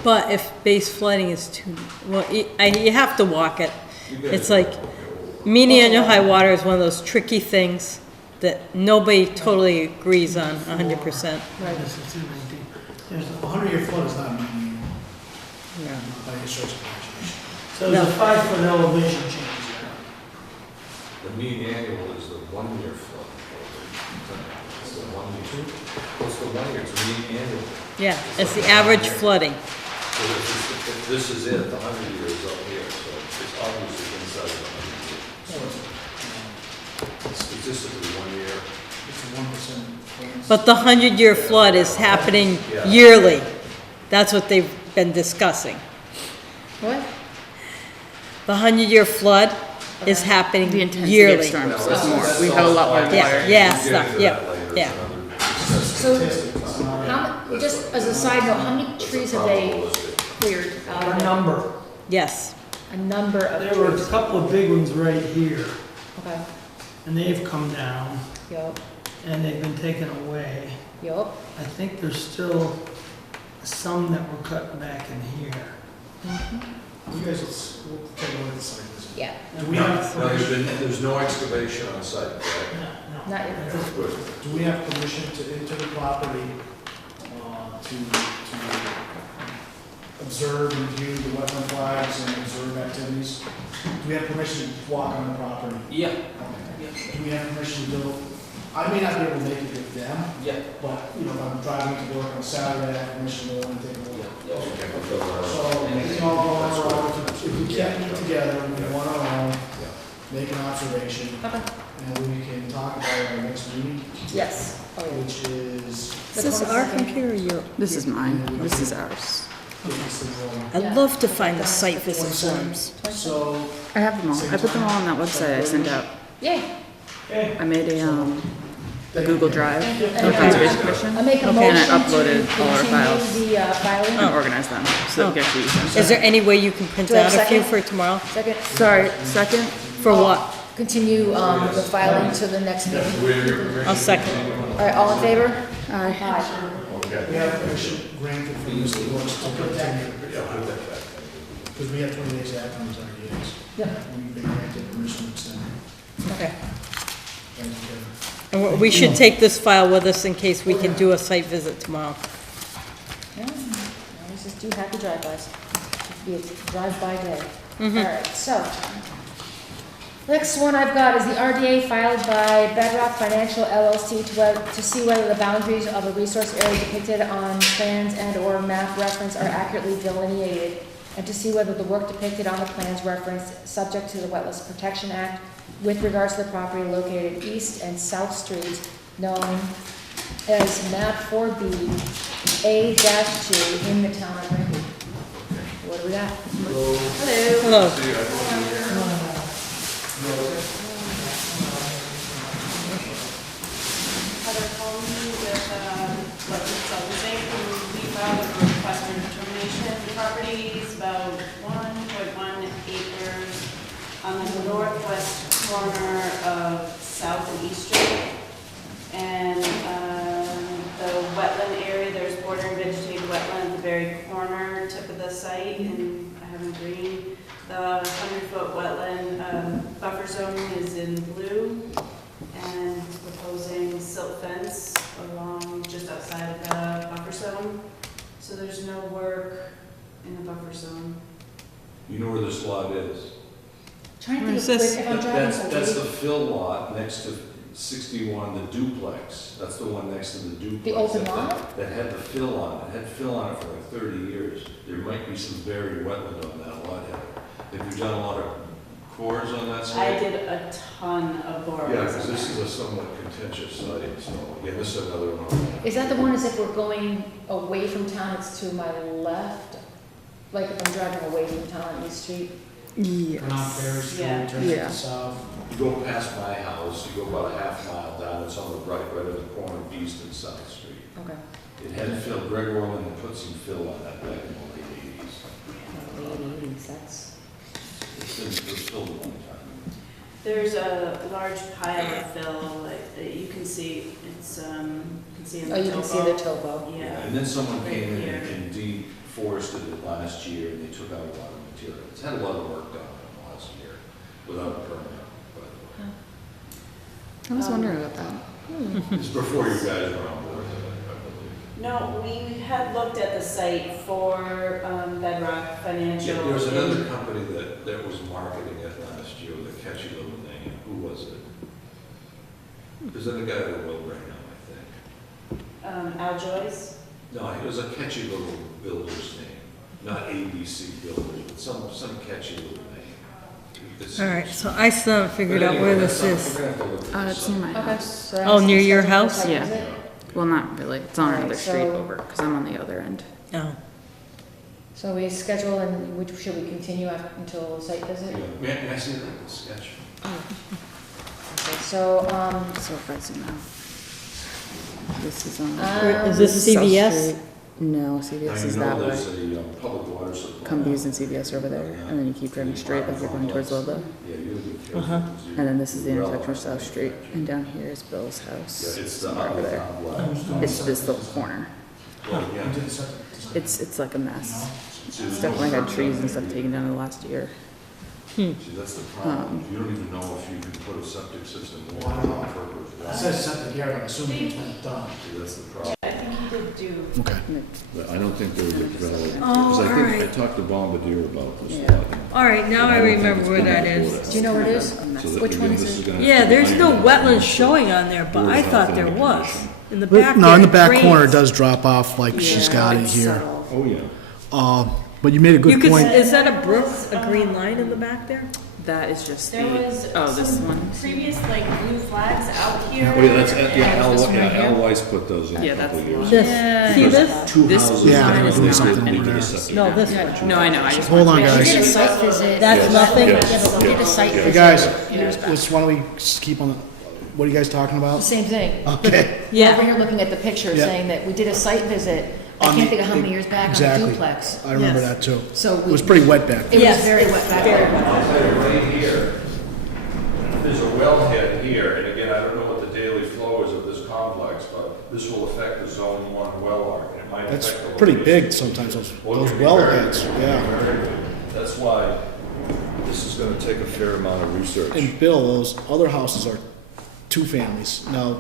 But if base flooding is too, well, you have to walk it. You guys It's like, median and high water is one of those tricky things that nobody totally agrees on 100%. Right, this is 219. There's A 100-year flood is not median Yeah. by any stretch of imagination. So there's a 5-foot elevation change there. The mean annual is the 1-year flood. It's the 1 year. What's the 1 year? It's mean annual. Yeah, it's the average flooding. So if this is it, the 100 year is up here, so it's obviously inside of the 100 year. So it's Statistically, 1 year. it's a 1%. But the 100-year flood is happening yearly. That's what they've been discussing. What? The 100-year flood is happening The intensity of yearly. storms Well, is that's- more, that's we all have a lot more fine. water. Yeah, We'll yeah, get stuff, into yeah, that later. yeah. So, just as a side note, how many trees have they cleared out A of it? number. Yes. A number of There were a trees. couple of big ones right here, Okay, and they've come down, yup, and they've been taken away. yup. I think there's still some that were cut back in here. You guys, we'll take a look at the site visit. Yeah, Do we have No, permission, there's no excavation on site, correct? not yet. That's good. do we have permission to enter the property, to observe and view the wetland flags and observe activities? Do we have permission to walk on the property? Yeah, Okay. Do we have permission to do, I may not be able to make it with them, yeah, but, if I'm driving to work on Saturday, I have permission to go and take a look. So, we can all go on our own, if we can't meet together, we can go on our own, make an observation, Okay. and we can talk about our next meeting, Yes. Oh, yeah. which is, Is this our computer or your? This is mine, this is ours. I'd love to find the site visit forms. so, I have them all, I put them all on that website I sent out. Yay. Okay. I made a Google Drive for And Conservation Commission, I make a and motion I to uploaded all our continue files the filing. and organized them, so that we can actually use them. Is there any way you can print Do I have out a a few second? for tomorrow? Second, Sorry, second? For what? continue the filing to the next meeting. I'll second. All right, all in favor? Aye. Aye. we have permission granted from Mr. Lewis to continue, because we have 20 days after these RDAs. Yep. We've been granted permission to extend. Okay. Thank you, Kevin. And we should take this file with us in case we can do a site visit tomorrow. Yeah, let's just do happy drive-bys. Be a drive-by day. All right, so. Next one I've got is the RDA filed by Bedrock Financial LLC to see whether the boundaries of a resource area depicted on plans and/or map reference are accurately delineated, and to see whether the work depicted on the plans referenced, subject to the Wetlands Protection Act, with regards to the property located East and South Street, known as map 4B, A-2 in the town of Granby. What do we got? Hello. Hello. Heather Coley with Wetland Consulting, we filed a request for determination. The property is about 1.1 acres on the northwest corner of South and East Street. And the wetland area, there's bordering vegetated wetland at the very corner tip of the site, and I have in green. The 100-foot wetland buffer zone is in blue, and proposing silt fence along just outside of the buffer zone. So there's no work in the buffer zone. You know where this lot is? Trying to Where think is of this? if I'm driving That's the away, fill lot next to 61, the duplex. That's the one next to the duplex. The open that- lot? That had the fill on it. It had fill on it for like 30 years. There might be some buried wetland on that lot. Have you done a lot of cores on that I site? did a ton of borings. Yeah, because this is a somewhat contentious site, so, yeah, this is another one. is that the one as if we're going away from town, it's to my left? Like if I'm driving away from town on East Street? Turn on Ferry Street, Yeah. turn to Yeah. the south. You go past my house, you go about a half mile down, it's on the right at the corner of East and South Street. Okay. It had fill, Greg Orland had put some fill on that back in the late 80s. Late 80s, that's, It was filled a long time. There's a large pile of fill, like, that you can see, it's, you can see in the oh, you can see the topo. topo. Yeah. And then someone Right came in here. and deforested it last year, and they took out a lot of material. It's had a lot of work done on it last year, without a permit, by the way. I was wondering about that. It's before you guys were on board, I believe. No, we had looked at the site for Bedrock Financial. Yeah, there was another company that was marketing it last year with a catchy little name. Who was it? There's another guy that will right now, I think. Al Joyce. No, it was a catchy little builder's name, not ABC Builders, but some catchy little name. It's- All right, so I still haven't figured But out anyway, where that's this something is. we're gonna have to look at It's near my Okay. house. So that's Oh, near your scheduled for house? site Yeah. visit? Well, not really. It's on Alright, another street so- over, because I'm on the other end. Oh, So we schedule and should we continue until the site visit? Yeah. May I see the sketch? Okay, so, So if I zoom out. This is on. is this South CVS? Street. No, Now, CVS you is know that way. there's a public water supply. Cumbies and CVS are over there, and then you keep driving straight like you're going towards Lobo. Yeah, you would be careful. Uh-huh. And then this is the intersection of South Street, and down here is Bill's house. Yeah, it's the somewhere over there. It's this little corner. Well, We yeah. did the septic design. It's like a mess. It's definitely had trees and stuff taken down in the last year. See, that's the problem. You don't even know if you can put a septic system in Wow. on It purpose. says septic here, I'm assuming it's been done. See, that's the problem. I think he did do. Okay. But I don't think they're valid. Oh, Because I think I alright. talked to Bombardier about this Yeah. lot. all right, now I remember where that is. do you know where it is? So that, Which one again, is this it? gonna- Yeah, there's no wetlands showing on there, but I thought there was. In the back No, in the there, back corner, it drains. does drop off like she's got it It's here. subtle. Oh, yeah. But you made a You good could, point. is that a brook, a green line in the back there? That is just There was the, oh, this some one? previous like blue flags out here. Oh, yeah, that's, yeah, Al, This one right yeah, here. Al Weiss put those in Yeah, a couple that's of years. the ago. This, see this? Two This houses. Yeah, that they're were doing leaked something into over the there. septic. No, this one. No, I know, I just. Hold on, Yeah, we guys. did a site visit. That's Yes, nothing? yes, Yeah, but we did a site yes. Hey, visit. guys, years back. why don't we just keep on, what are you guys talking about? Same thing. Okay. We're over Yeah, here looking at the picture Yeah. saying that we did a site visit, I On can't the- think of how many years back, on a Exactly. duplex. I remember Yes. that too. So It was pretty wet back It there. was Yes. very wet back there. I'll tell you, right here, there's a wellhead here, and again, I don't know what the daily flow is of this complex, but this will affect the zone 1 well arc, and it might That's affect the. pretty location. big sometimes, those Well, it can be wellheads, very- yeah. very good. That's why this is gonna take a fair amount of research. And Bill, those other houses are two families. Now,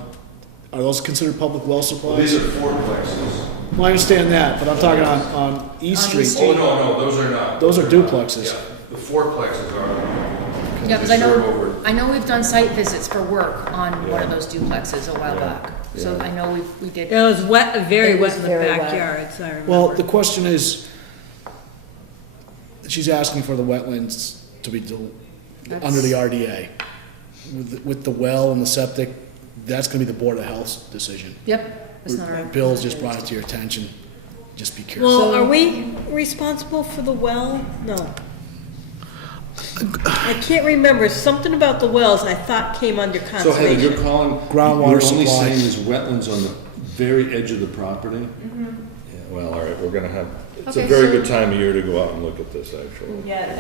are those considered public well Well, supplies? these are fourplexes. Well, I understand that, but I'm talking on East On East Street. Oh, no, those are not. Those are not. duplexes. Yeah, the fourplexes are. Yeah, because They serve over- I know we've done site visits for work on one of those duplexes a while Yeah. back. So Yeah. I know we did. it was wet, very It was wet in the very wet. backyards, I Well, remember. the question is, she's asking for the wetlands to be under the RDA. With the well and the septic, that's gonna be the Board of Health's decision. Yep. It's not our. Bill's just brought it to your attention, just be careful. Well, are we responsible for the well? No. I can't remember, something about the wells I thought came under So Heather, you're conservation. calling. Groundwater You're only supply. saying there's wetlands on the very edge of the property? Yeah, well, all right, we're gonna have, it's a Okay, very so- good time of year to go out and look at this, actually. Yeah,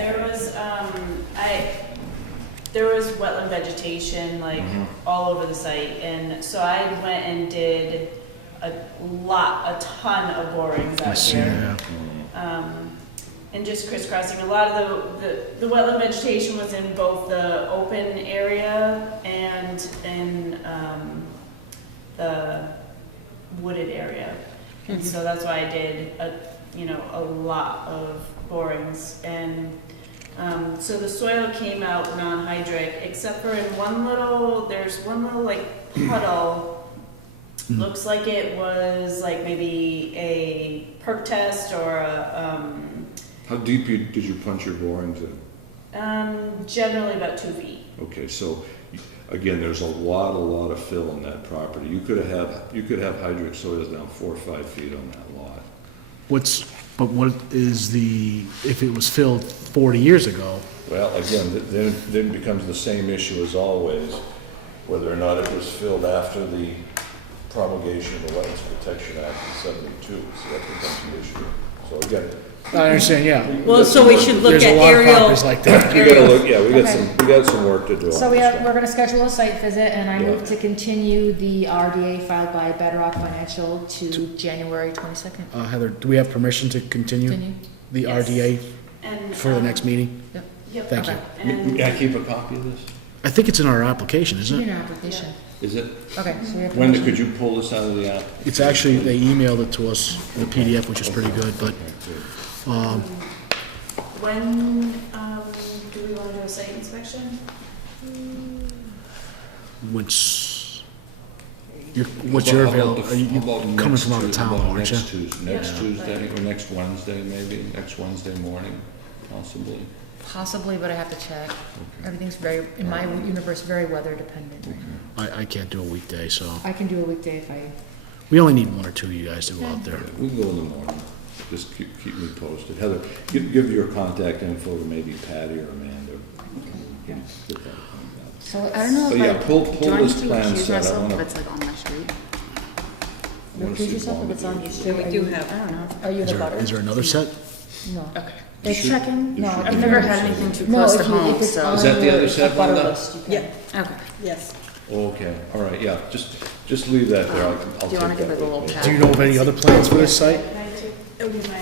there was wetland vegetation like all over the site, and so I went and did a ton of borings I out see, here. yeah. And just crisscrossing, a lot of the wetland vegetation was in both the open area and in the wooded area. And so that's why I did a lot of borings. And So the soil came out non-hydric, except for in there's one little like puddle. Looks like it was like maybe a perk test or a, How deep did you punch your borings in? generally about 2 feet. Okay, so, again, there's a lot of fill in that property. You could have hydric soils down 4 or 5 feet on that lot. But what is if it was filled 40 years ago? Well, again, then it becomes the same issue as always, whether or not it was filled after the promulgation of the Wetlands Protection Act in '72, so that becomes an issue. So again, I understand, yeah. Well, so we should look There's at a lot of aerial. properties like that. we gotta look, yeah, Okay. we got some work to do on So this we're stuff. gonna schedule a site visit, and I Yeah. move to continue the RDA filed by Bedrock Financial to January 22nd. Heather, do we have permission to continue the Yes. RDA And, for the next meeting? Yep. Thank you. And May I keep a copy of this? I think it's in our application, Give isn't me it? an application. Is it? Okay, so we have When, permission. could you pull this out of the app? It's actually, they emailed it to us, the PDF, which is pretty good, but, when, do we wanna do a site inspection? what's your How avail, about are you how about coming next from out of Tuesday- town, how about aren't you? Next Tuesday, or next Wednesday, maybe, next Wednesday morning, possibly. Possibly, but I have to check. Everything's very, in my universe, very weather dependent right now. I can't do a weekday, so, I can do a weekday if I, we only need 1 or 2 of you guys to go out there. We can go in the morning, just keep me posted. Heather, give your contact info to maybe Patty or Amanda. Get that cleaned up. so I don't know But if yeah, I, pull Do I this need to plan accuse set, I myself wanna. if it's like on my street? I wanna recuse see yourself if Long it's on your Beach. street. We Are do you- have. I don't know. Are you the butter? Is there another set? No. Okay. They're should- checking, you no. should- if I've you- never had anything too No, close to if you, home, if it's so. on Is that the your other set, butter Linda? list, you can. Yeah, Okay. yes. Okay, all right, yeah, just leave that there, I'll Do you wanna take give that it a little with me. pat? Do you know of any other plans for this site, Can I do my,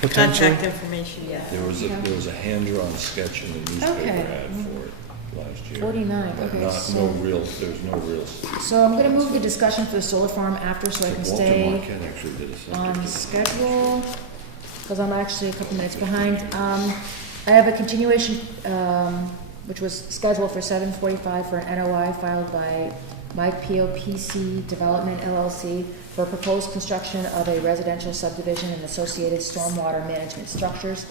potentially? Contact information, yeah. There was a hand-drawn sketch in the newspaper Okay. ad for it last year. 49, But okay, there's no so, real. so I'm gonna move the discussion for the solar farm after, so I can Walter stay Marquette actually did a on subject. schedule, because I'm actually a couple minutes behind. I have a continuation, which was scheduled for 7:45 for an NOI filed by Mike POPC Development LLC for proposed construction of a residential subdivision and associated stormwater management structures.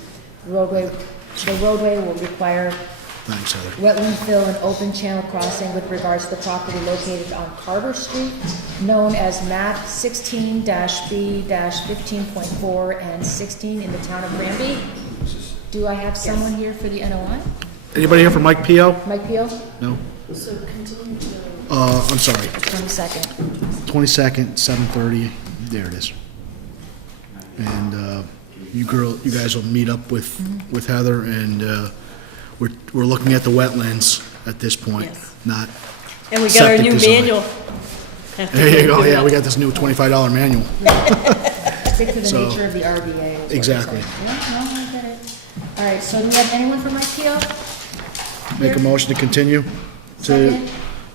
The roadway will require Thanks, Heather. wetland fill and open channel crossing with regards to the property located on Carter Street, known as map 16-B-15.4 and 16 in the town of Granby. Do I have someone here for the NOI? Anybody here for Mike Pio? Mike Peel, No? so continue to. I'm sorry, 22nd. 22nd, 7:30, there it is. And, you guys will meet up with Heather, and, we're looking at the wetlands at this point, Yes. not, And we got our Septic new design. manual. there you go, yeah, we got this new $25 manual. Stick to the So- nature of the RDA. is what you're Exactly. saying. Yeah, no, I get it. All right, so do we have anyone for Mike Peel? Make a motion to continue to Second? All in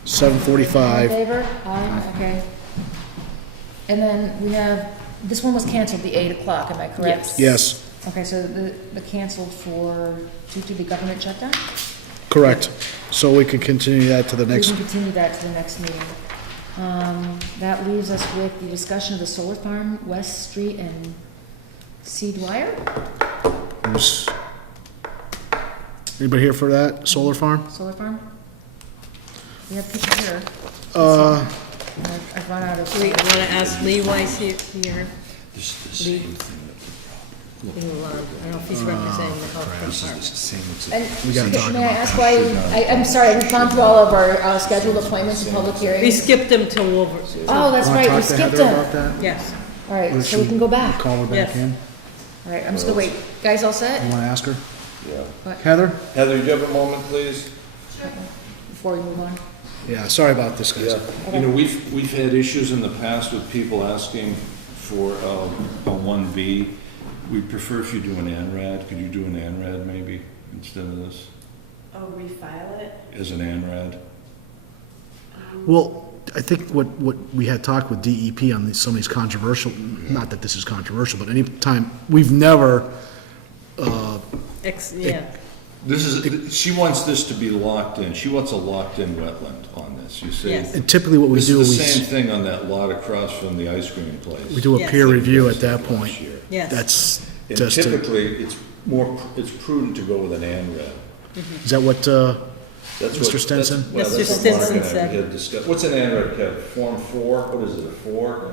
7:45. favor? Aye, okay. And then we have, this one was canceled, the 8 o'clock, am I correct? Yes, Okay, so the canceled due to the government shutdown? correct. So we can continue that to the We next, can continue that to the next meeting. That leaves us with the discussion of the solar farm, West Street and C. Dwyer? anybody here for that, solar farm? Solar farm? We have people here. I've run out of. We want to ask Lee why he's here. This is the same thing I don't know if he's representing the health This is department. the same, it's And We gotta talk may I about ask why, I'm sorry, we've gone through all of our scheduled appointments and public We hearings. skipped him till over. Oh, that's Wanna right, we talk to skipped Heather them. about that? Yes. All right, Or so should we can go back. Call her back Yes. in? All right, I'm just gonna wait. Guys all set? You wanna ask her? yeah. Heather? Heather, do you have a moment, please? Before we move on. Yeah, sorry about this, guys. Yeah, you know, we've had issues in the past with people asking for a 1B. We prefer if you do an ANRAD. Could you do an ANRAD maybe instead of this, Oh, refile it? as an ANRAD? Well, I think what we had talked with DEP on some of these controversial, not that this is controversial, but any time, we've never Yeah. This is, she wants this to be locked in. She wants a locked-in wetland on this, you see? Yes. And typically what we This do, is we, the same thing on that lot across from the ice cream place. we do a Yes. peer review at that point. Last year. Yes. That's And just, typically, it's prudent to go with an ANRAD. is that what, That's Mr. what- Stinson? that's- well, Mr. that's what Stinson Mark and I said. had discussed. What's an ANRAD, Kev? Form 4? What is it, a 4?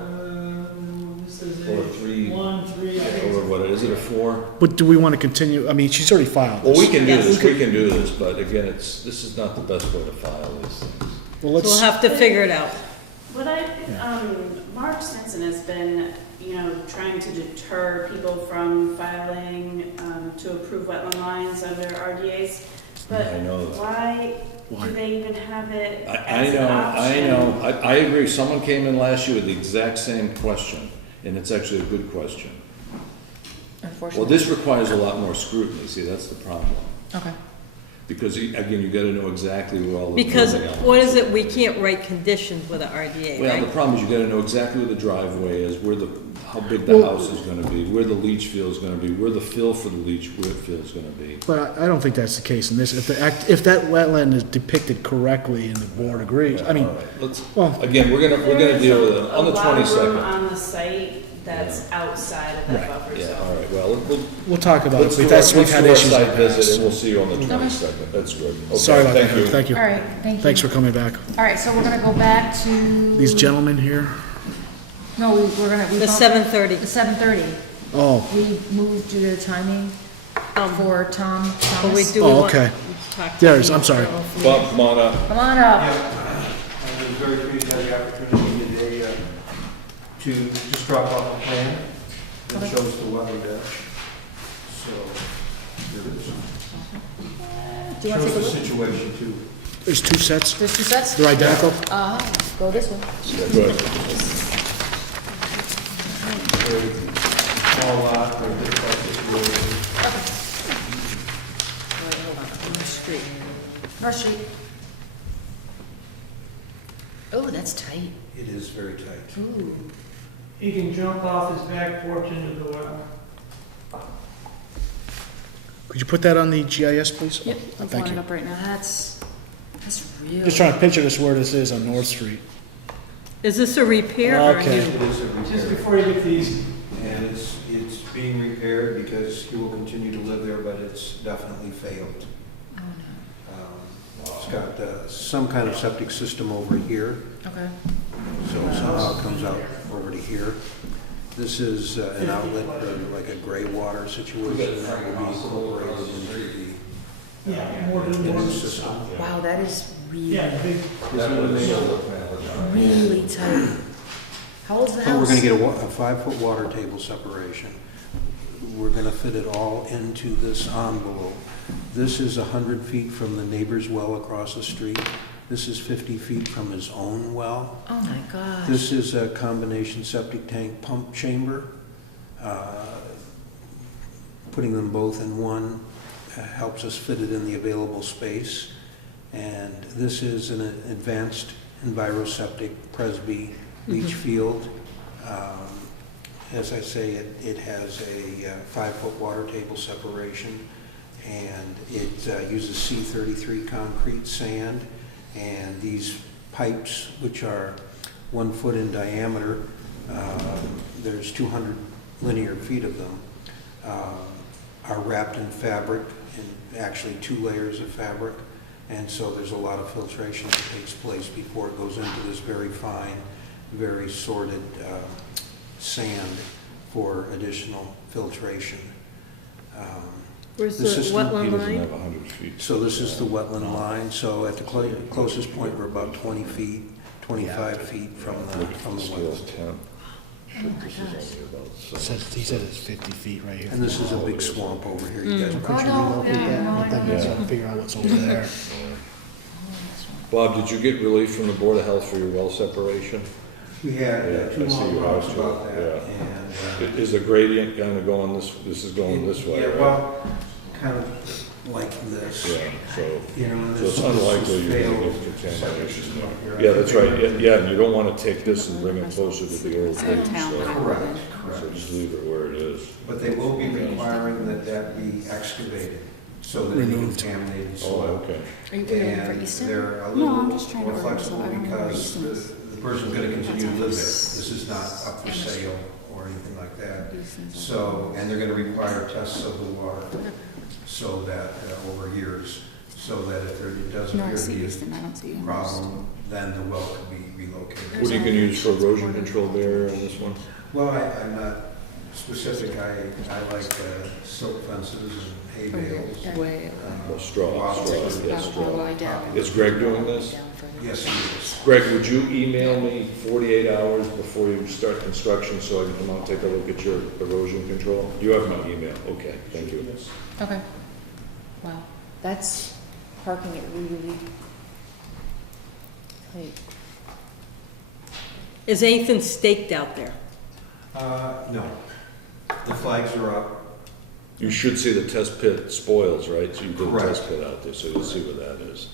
This is Or a 3? 1, 3, I think. Or what, is it a 4? but do we want to continue, I mean, she's already filed Well, we this. can do Yes. this, we can do this, but again, this is not the best way to file these things. Well, We'll let's, have to figure it out. What Mark Stinson has been, trying to deter people from filing, to approve wetland lines under RDAs. But I know that. why Why? do they even have it I as an know, option? I agree. Someone came in last year with the exact same question, and it's actually a good question. Well, Unfortunately. this requires a lot more scrutiny, see, that's the problem. Okay. Because, again, you gotta know exactly where all the Because, building elements what is are. it, we can't write conditions with an RDA, Well, the right? problem is you gotta know exactly where the driveway is, how big the house is gonna be, where the leach field is gonna be, where the fill for the leach field is gonna be. but I don't think that's the case in this. If that wetland is depicted correctly and the board agrees, I mean, All right, let's, well, again, we're gonna deal with it on the There's a lot of room 22nd. on the site that's outside of that Right. buffer Yeah, zone. all right, well, we'll talk about it. let's But do that's, our, we've let's had do our issues in site the visit, and past. we'll see you on the 22nd, that's good. Okay, Sorry about thank that, you. thank you. All right, thank you. Thanks for coming back. All right, so we're gonna go back to. These gentlemen here, No, we're gonna. The 7:30. The 7:30. oh, We moved to the timing for Tom But we Thomas. do Oh, want- okay. talk to There's, the- I'm sorry. Bob, come on up. Come on up. I was very pleased to have the opportunity today to just drop off a plan that shows the wetland edge. So, there it is. Do you wanna take a Shows look? the situation too. There's two sets, There's two sets? they're identical? Go this way. Good. Very small lot, very difficult situation. North Street. North Street. Oh, that's tight. It is very tight. Ooh. He can jump off his back porch into the wetland. Could you put that on the GIS, please? Yep, Oh, I'm thank pulling it you. up right now. That's real. Just trying to picture this where this is on North Street. Is this a repair or Okay. new? It is a Just repair. before you get these, And it's being repaired because he will continue to live there, but it's definitely failed. Oh, no. It's got some kind of septic system over here. Okay. So somehow it comes out over to here. This is an outlet for like a gray water situation that will be incorporated into yeah, more than the new one. system. Wow, that is really, Yeah, big. really tight. How old's the But house? we're gonna get a 5-foot water table separation. We're gonna fit it all into this envelope. This is 100 feet from the neighbor's well across the street. This is 50 feet from his own well. Oh, my gosh. This is a combination septic tank pump chamber. Putting them both in one helps us fit it in the available space. And this is an advanced enviroseptic Presby leach field. As I say, it has a 5-foot water table separation, and it uses C33 concrete sand. And these pipes, which are 1 foot in diameter, there's 200 linear feet of them, are wrapped in fabric, and actually 2 layers of fabric. And so there's a lot of filtration that takes place before it goes into this very fine, very sorted sand for additional filtration. Where's The the system- He wetland doesn't line? have 100 feet. So this is the wetland line, so at the closest point, we're about 20 feet, 25 feet from the Look at the scale, wetland. 10. This is only about He said it's 50 feet right here. And this is a big swamp over here, you guys Oh, probably no, relocate yeah, that, no, I and then know. you can figure out what's over there. Bob, did you get relief from the Board of Health for your well separation? We had Yeah, two I see long your talks house, about yeah. that, and. Is the gradient kind of going this is going this way, Yeah, right? well, kind of like this. Yeah, so, You know, so it's this unlikely is you're gonna failed get contamination septic there. system. Yeah, that's right, yeah, and you don't want to take this and bring it closer to the old leach, so, Correct, so correct. just leave it where it is. But they will be requiring that that be excavated. so that they Removed. contaminated Oh, soil. okay. Are you waiting for And Easton? they're a No, little I'm just trying to more organize, so flexible I don't know where because Easton is. the person's gonna continue to live there. This is not up for sale or anything like that. So, and they're gonna require tests of the water so that, over years, so that if there does No, I appear to see be Easton, I don't see a him. problem, then the well can be relocated. What are you gonna use for erosion control there on this one? Well, I'm not specific. I like silk fences and hay bales. Way. Well, straw, yes, straw. down. Is Greg doing this? Yes, he is. Greg, would you email me 48 hours before you start construction so I can come out and take a look at your erosion control? You have my email, okay, thank you. Okay. Wow, that's parking it really tight. Is anything staked out there? No. The flags are up. You should see the test pit spoils, right? So you did a Correct. test pit out there, so you'll see what that is.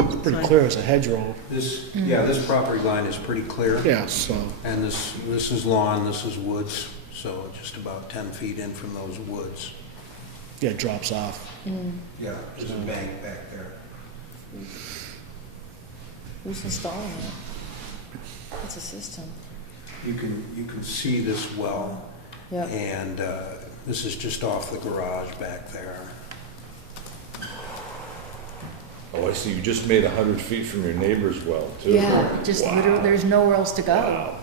It's pretty clear as a hedgerow. This, yeah, this property line is pretty clear. Yeah, so, And this is lawn, this is woods, so just about 10 feet in from those woods. yeah, it drops off. Yeah, there's a bank back there. Who's installing it? It's a system. You can see this well, Yep. and this is just off the garage back there. Oh, I see, you just made 100 feet from your neighbor's well, too. Yeah, just Wow. literally, there's nowhere else to go. Wow,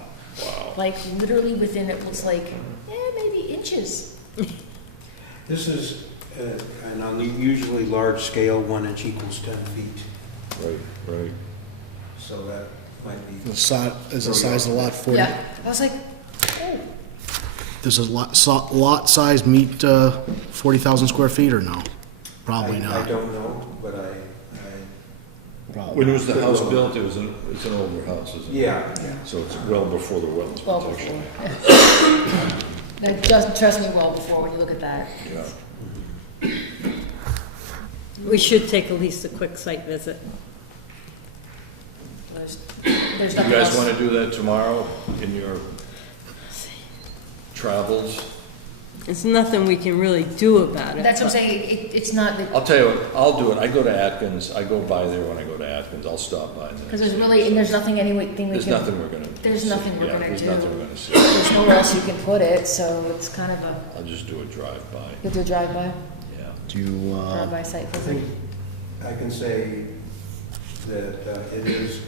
wow. Like literally within, it was like, maybe inches. This is, and on the usually large scale, 1 inch equals 10 feet, Right, right. so that might be. The size, is the size of the lot 40? Yeah, I was like, oh. Does the lot size meet 40,000 square feet or no? Probably I not. don't know, but I Probably. When was the house built? It's an older house, isn't it? yeah. So it's well before the wetlands Well protection. before. That doesn't trust me well before when you look at that. Yeah. We should take at least a quick site visit. There's You nothing guys else. want to do that tomorrow in your travels? There's nothing we can really do about it. That's what I'm saying, it's not, I'll tell you what, I'll do it. I go to Atkins, I go by there when I go to Atkins. I'll stop by there. because there's really, and there's nothing anything we There's can. nothing we're gonna. There's nothing we're yeah, gonna there's do. nothing we're gonna see. There's nowhere else you can put it, so it's kind of a, I'll just do a drive-by, you'll do a drive-by, yeah. Do you, drive-by site I visit. think I can say that it is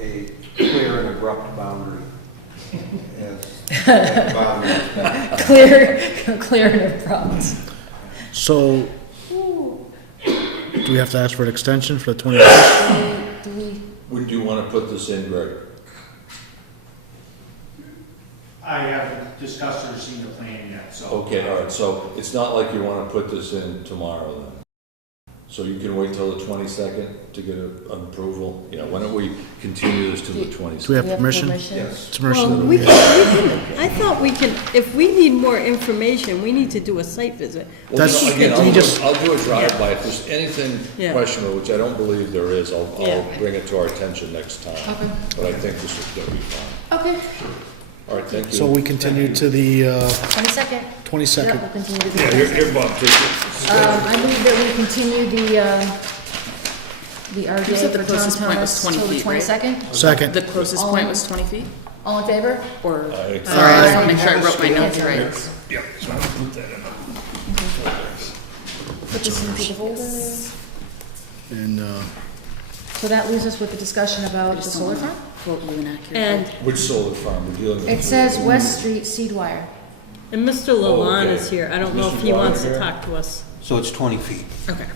a clear and abrupt boundary. As boundaries. Clear and abrupt. so, do we have to ask for an extension for the 26th? Do we, Would you want to put this in, Greg? I haven't discussed or seen the plan yet, so. Okay, all right, so it's not like you want to put this in tomorrow then? So you can wait till the 22nd to get an approval? Yeah, why don't we continue this to the 22nd? Do we have we have permission? Yes. It's Well, permission. we can, I thought we can, if we need more information, we need to do a site visit. Well, That's- you know, again, can you just- I'll do a drive-by. If there's anything Yeah. questionable, which I don't believe there is, I'll Yeah. bring it to our attention next time. Okay. But I think this is gonna be fine. okay, All right, thank you. So we continue to the 22nd. 22nd. Yep, we'll continue to do Yeah, that. here, Bob, take it. I move that we continue the You RJ said the for Tom closest point was Thomas 20 till the feet, right? 22nd. Second. The closest All point in- was 20 feet? All in favor? Or, Aye. sorry, I just want to make sure I wrote my notes right. Yeah, so I'll put that in. Put this into the folder. And, So that leaves us with the discussion I about the just solar don't farm. want to quote you inaccurately. And, Which solar farm we're dealing with? It says West Street Seed Wire. and Mr. Lalonde okay. is here. I don't know Mr. if he wants to Lalonde talk to us. So it's 20 feet. Okay,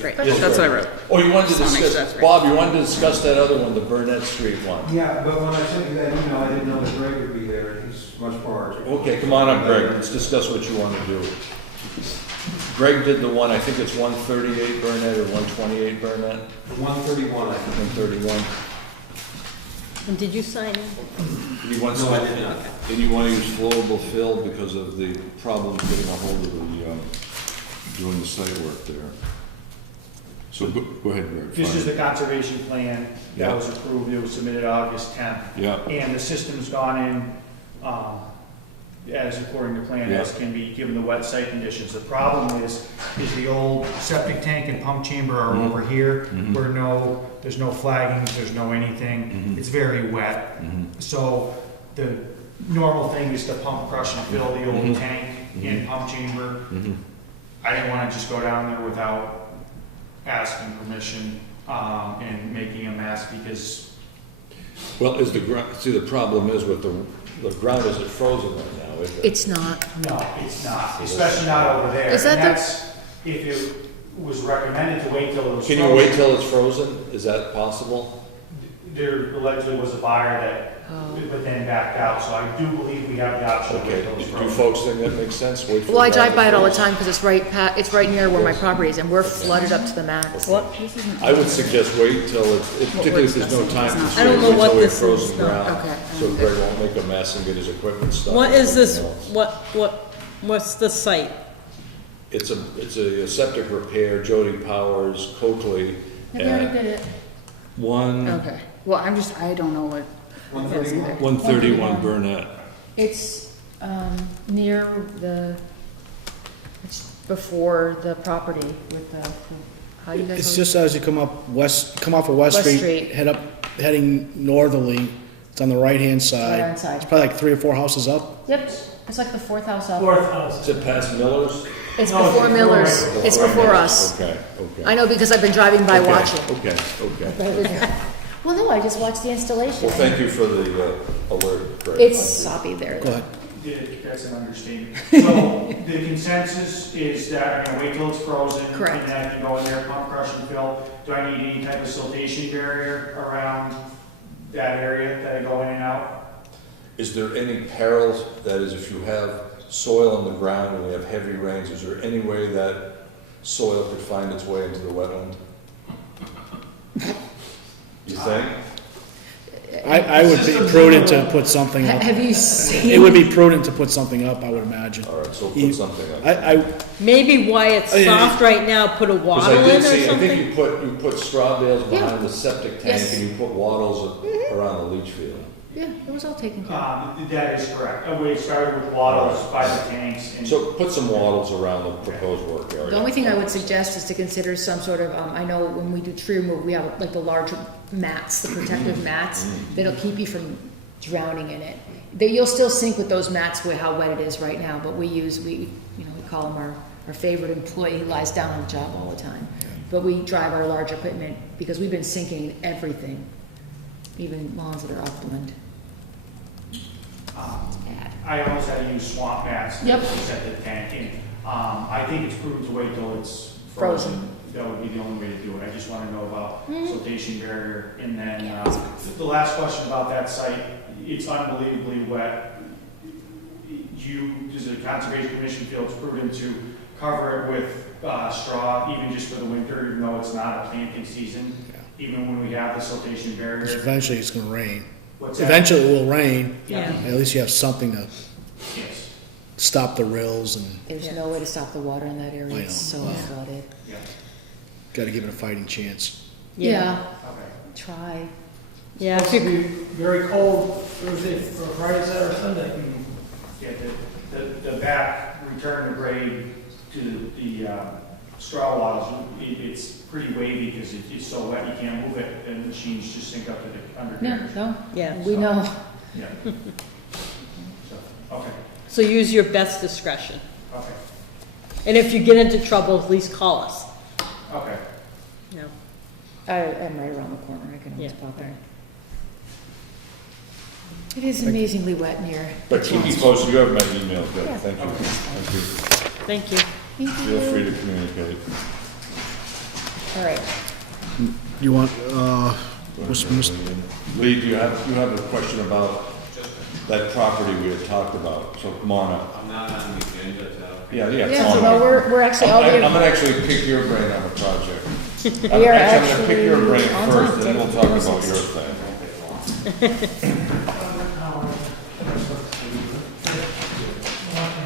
great. Yes, That's what I Greg. wrote. Oh, you wanted to Just wanna make sure discuss, that's right. Bob, you wanted to discuss that other one, the Burnett Street one? Yeah, but when I sent you that email, I didn't know that Greg would be there. He's much more articulate. Okay, come on up, Greg, let's discuss what you want to do. Greg did the one, I think it's 138 Burnett or 128 Burnett, 131, I think. 131. And did you sign in? You want No, I did not. And you want to use flowable fill because of the problems getting a hold of the, doing the site work there. So go ahead, Greg. This fine. is the conservation plan Yeah. that was approved, it was submitted August 10th. Yeah, And the system's gone in, as according to plan, Yeah. as can be given the wet site conditions. The problem is the old septic tank and pump chamber are over here, where there's no flaggings, there's no anything. It's very wet. So the normal thing is to pump, crush, and fill the old tank and pump chamber. I didn't want to just go down there without asking permission and making a mess because Well, is the ground, see, the problem is with the ground isn't frozen right now, is it? It's not. no, it's not, especially not over there. Is that And the- that's if it was recommended to wait till it was Can frozen. you wait till it's frozen? Is that possible? There allegedly was a buyer that, but then backed out, so I do believe we have the option to Okay, wait till it's do frozen. folks think that makes sense? Wait for Well, I the drive by it all the ground to time because it's right near where my property is and we're flooded up to the max. What? freeze? I would suggest wait till particularly if there's no time I don't know constraint, what until we this have is, frozen no. ground. Okay. So Greg won't make a mess and get his equipment stuck. What is this, and everything else. what's the site? It's a septic repair, Jody Powers, Coakley, Have you already at did it? one, Okay. Well, I don't know what it is either. 131 Burnett. It's, near it's before the property with how do you guys? It's just as you come off of West West Street, Street. heading northerly. It's on the right-hand side. Right-hand side. It's probably like 3 or 4 houses up. Yep, it's like the fourth house up. Fourth house. Is it past Miller's? It's No, it's before before Miller's. It's before us. Okay, okay. I know because I've been driving by Okay, watching. Okay. Well, no, I just watched the installation. Well, thank you for the alert, Greg. It's soppy there. Go ahead. Yeah, that's an understatement. So the consensus is that I'm gonna wait till it's frozen. Correct. And then I can go in there, pump, crush, and fill. Do I need any type of siltation barrier around that area that I go in and out? Is there any perils, that is, if you have soil on the ground and we have heavy rains, is there any way that soil could find its way into the wetland? You think? I would be prudent to put something up. Have you It seen? would be prudent to put something up, I would imagine. All right, so You- put something up. I, Maybe why it's Oh, yeah. soft right now, put a Because wattle I in did or see, I something? think you put straw bales behind the septic tank Yes. and you put wattles around the leach field. Yeah, it was all taken care of. That is correct. We started with wattles by the tanks and. So put some wattles around the proposed work area. The only thing I would suggest is to consider some sort of, I know when we do tree removal, we have like the larger mats, the protective mats, that'll keep you from drowning in it. You'll still sink with those mats with how wet it is right now, but we call him our favorite employee. He lies down on the job all the time. But we drive our large equipment because we've been sinking everything, even lawns that are upland. Bad. I almost had to use swamp mats Yep. to set the tank in. I think it's prudent to wait till it's Frozen. frozen. That would be the only way to do it. I just want to know about siltation barrier. And then, Yeah. the last question about that site, it's unbelievably wet. Does the Conservation Commission feel it's prudent to cover it with straw, even just for the winter, even though it's not a planting season? Even when we have the siltation barrier? eventually it's gonna rain. What's that? Eventually it will rain. Yeah. At least you have something to Yes. stop the rills and There's no way to stop the water in that area. I It's so know. Wow. flooded. Yeah. gotta give it a fighting chance. Yeah, Okay. try. Yeah, if Supposed to you, be very cold Thursday, or Friday, Saturday, or Sunday. Yeah, the back return to grade to the straw wattles, it's pretty wavy because it's so wet you can't move it, and the machines just sink up to the undercarriage. No, yeah. we know. Yeah. So, okay, So use your best discretion. okay, And if you get into trouble, at least call us. okay. No. I'm right around the corner. I can always Yeah. pop in. It is amazingly wet in here. But keep me posted, you have my email, good, Yeah. thank you. Thank you. Feel free to communicate. All right. You want, Lee, do you have a question about that property we had talked about, so come on up. I'm not on the agenda, so. Yeah, Yeah, come so on no, up. we're actually all I'm here. gonna actually pick your brain on a project. We are I'm gonna pick your actually brain on first, time. then we'll talk about your thing.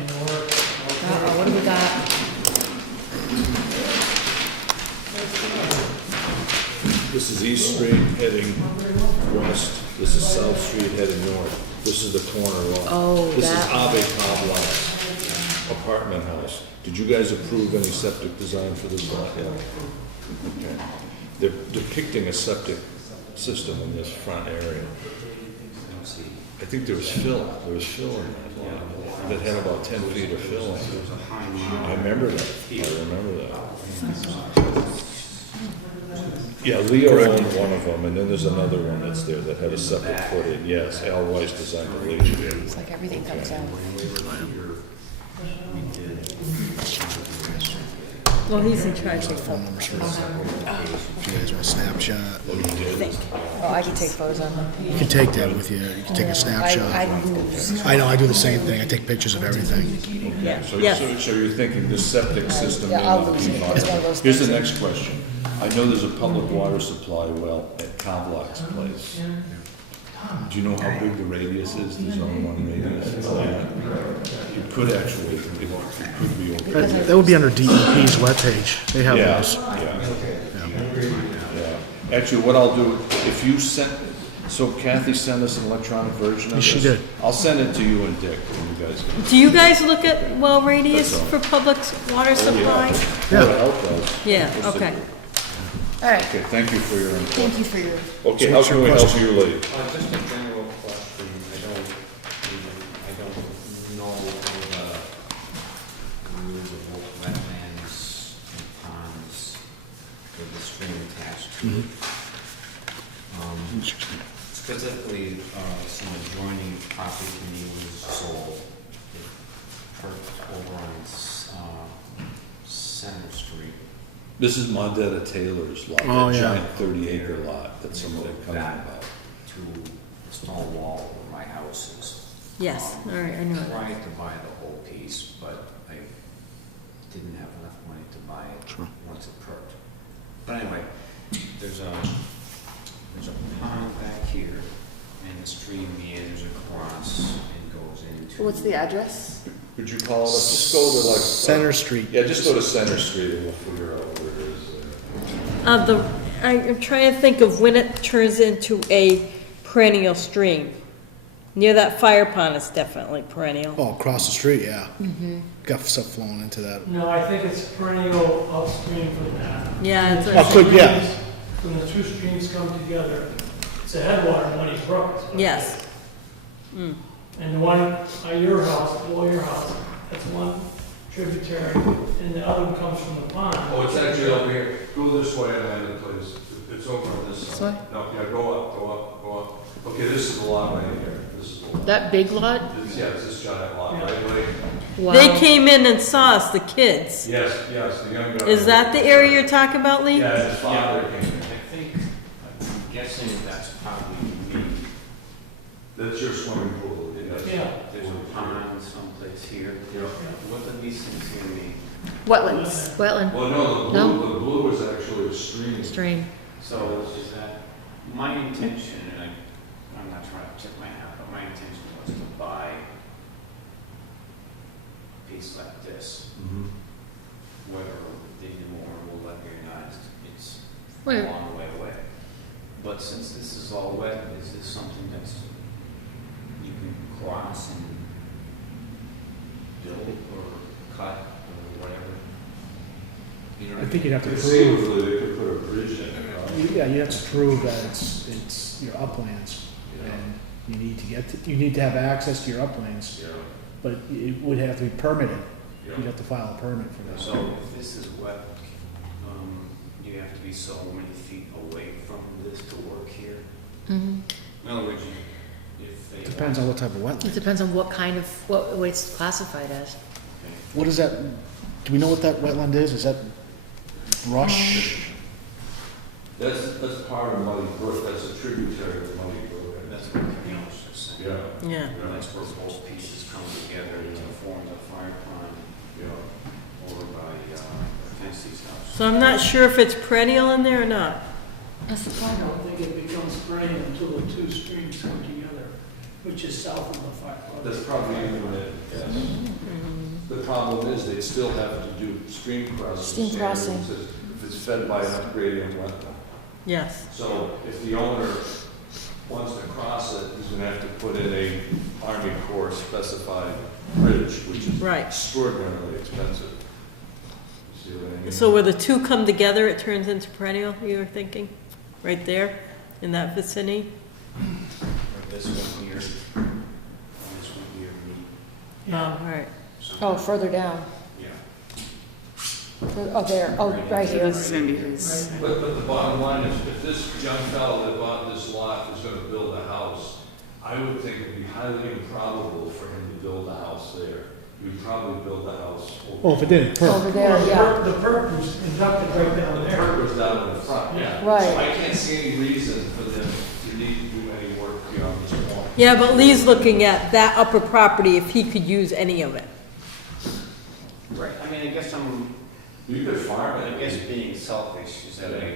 Uh-oh, what do we got? This is East Street heading west, this is South Street heading north. This is the corner lot. Oh, This is that Ave Pavlov's apartment house. Did you guys approve any septic design for this lot yet? Okay. They're depicting a septic system in this front area. I think there was fill in that lot. That had about 10 feet of fill in it. I remember that. Yeah, Leo owned one of them, and then there's another one that's there that had a septic put in. Yes, Al Weiss designed the leach. It's like everything comes down. well, he's in charge of Phone numbers for this. If you guys want a snapshot, Oh, you did? Oh, I can take photos of them. you can take that with you. You can take a snapshot. I know, I do the same thing. I take pictures of everything. Yeah, So, yes. so you're thinking this septic system may Yeah, I'll not lose be it. It's one of viable. those Here's the things. next question. I know there's a public water supply well at Kavlak's place. Do you know how big the radius is, the zone 1 radius? It could actually, it could be over. That would be under DEP's webpage. They have Yeah, those. yeah. Actually, what I'll do, if you send, so Kathy sent us an electronic version of Yes, this? she did. I'll send it to you and Dick, and you guys can. Do you guys look at well radius That's all. for public water supply? Yeah. Board of Health does. Yeah, Yes, they okay. do. All right, Okay, thank you for your input. thank you for your, Okay, So how what's can your we help question? you, lady? Just a general question, I don't know the rules of both wetlands and ponds with the stream attached to it. Specifically, some adjoining property to me was sold, it perked over on Center Street. This is Mondetta Taylor's lot, Oh, that yeah. giant 30-acre lot that somebody come in Back about. to the stone wall where my house is. Yes, all right, I know that. Tried to buy the whole piece, but I didn't have enough money to buy it Sure. once it perked. But anyway, there's a pond back here, and the stream meanders across and goes into. what's the address? Could you call it, just go to like. Center Street. Yeah, just go to Center Street and we'll figure out where it is. I'm trying to think of when it turns into a perennial stream. Near that fire pond, it's definitely perennial. Oh, across the street, yeah. Got stuff flowing into that. No, I think it's perennial upstream from that. Yeah, it's Oh, could, yeah. When the two streams come together, it's a headwater, Muddy Brook. is what it yes. is. And the one at your house, below your house, that's one tributary, and the other one comes from the pond. Oh, it's actually over here. Go this way, Amanda, please. It's over on this side. way? No, yeah, go up, go up, go up. Okay, this is the lot right here. This is the lot. That big lot? Yeah, it's this giant lot, right, Lee? Wow. They came in and saw us, the kids. Yes, the young guy. Is that the area you're talking about, Lee? Yeah, his father I came in. think, I'm guessing that's probably me. That's your swimming pool. Yes. Yeah. There's a pond someplace here. Yeah. What are these things here mean? Wetlands, wetland, Well, no, the blue is actually a stream. stream. So is that, my intention, and I'm not trying to tip my hat, but my intention was to buy a piece like this. Mhm. Whether the new owner will recognize it's a Wait. long way away. But since this is all wet, is this something that's, you can cross and build or cut or whatever? You know what I think you'd have to prove, Conceivably, they could put a bridge in it, right? yeah, you have to prove that it's your uplands. And you need to have access to your uplands, Yeah, but it would have to be permitted. yeah. You'd have to file a permit for that. So if this is wet, you have to be so many feet away from this to work here? Mhm. In other words, if they. Depends on what type of It wetland. depends on what kind of, what it's classified as. Okay. What is that, do we know what that wetland is? Is that brush? That's part of Muddy Brook, that's a tributary of Muddy Brook. That's what the owner's just saying. Yeah, Yeah. And that's where both pieces come together to form the fire pond yeah. over by Kenzie's house. So I'm not sure if it's perennial in there or not. That's the I problem. don't think it becomes perennial until the two streams come together, which is south of the fire. That's probably even it, yes. The problem is they still have to do stream crossing. Stream crossing. standards If it's fed by an upgrading wetland. Yes. So if the owner wants to cross it, he's gonna have to put in a Army Corps specified bridge, which is Right. extraordinarily expensive. You see what I mean? So where the two come together, it turns into perennial, you were thinking? Right there, in that vicinity? Or this one here, and this one here, meet. All right. Oh, further down. Yeah. Oh, there, oh, right So here. this is gonna be his. But the bottom line is, if this young fellow that bought this lot is gonna build a house, I would think it'd be highly improbable for him to build a house there. He would probably build a house over. Well, if it didn't Over there, yeah. The perk was inducted right down The there. curb was down in the front, yeah. Right. So I can't see any reason for them to need to do any work beyond this point. Yeah, but Lee's looking at that upper property, if he could use any of it. Right, I mean, I guess You could farm it. I guess being selfish is that I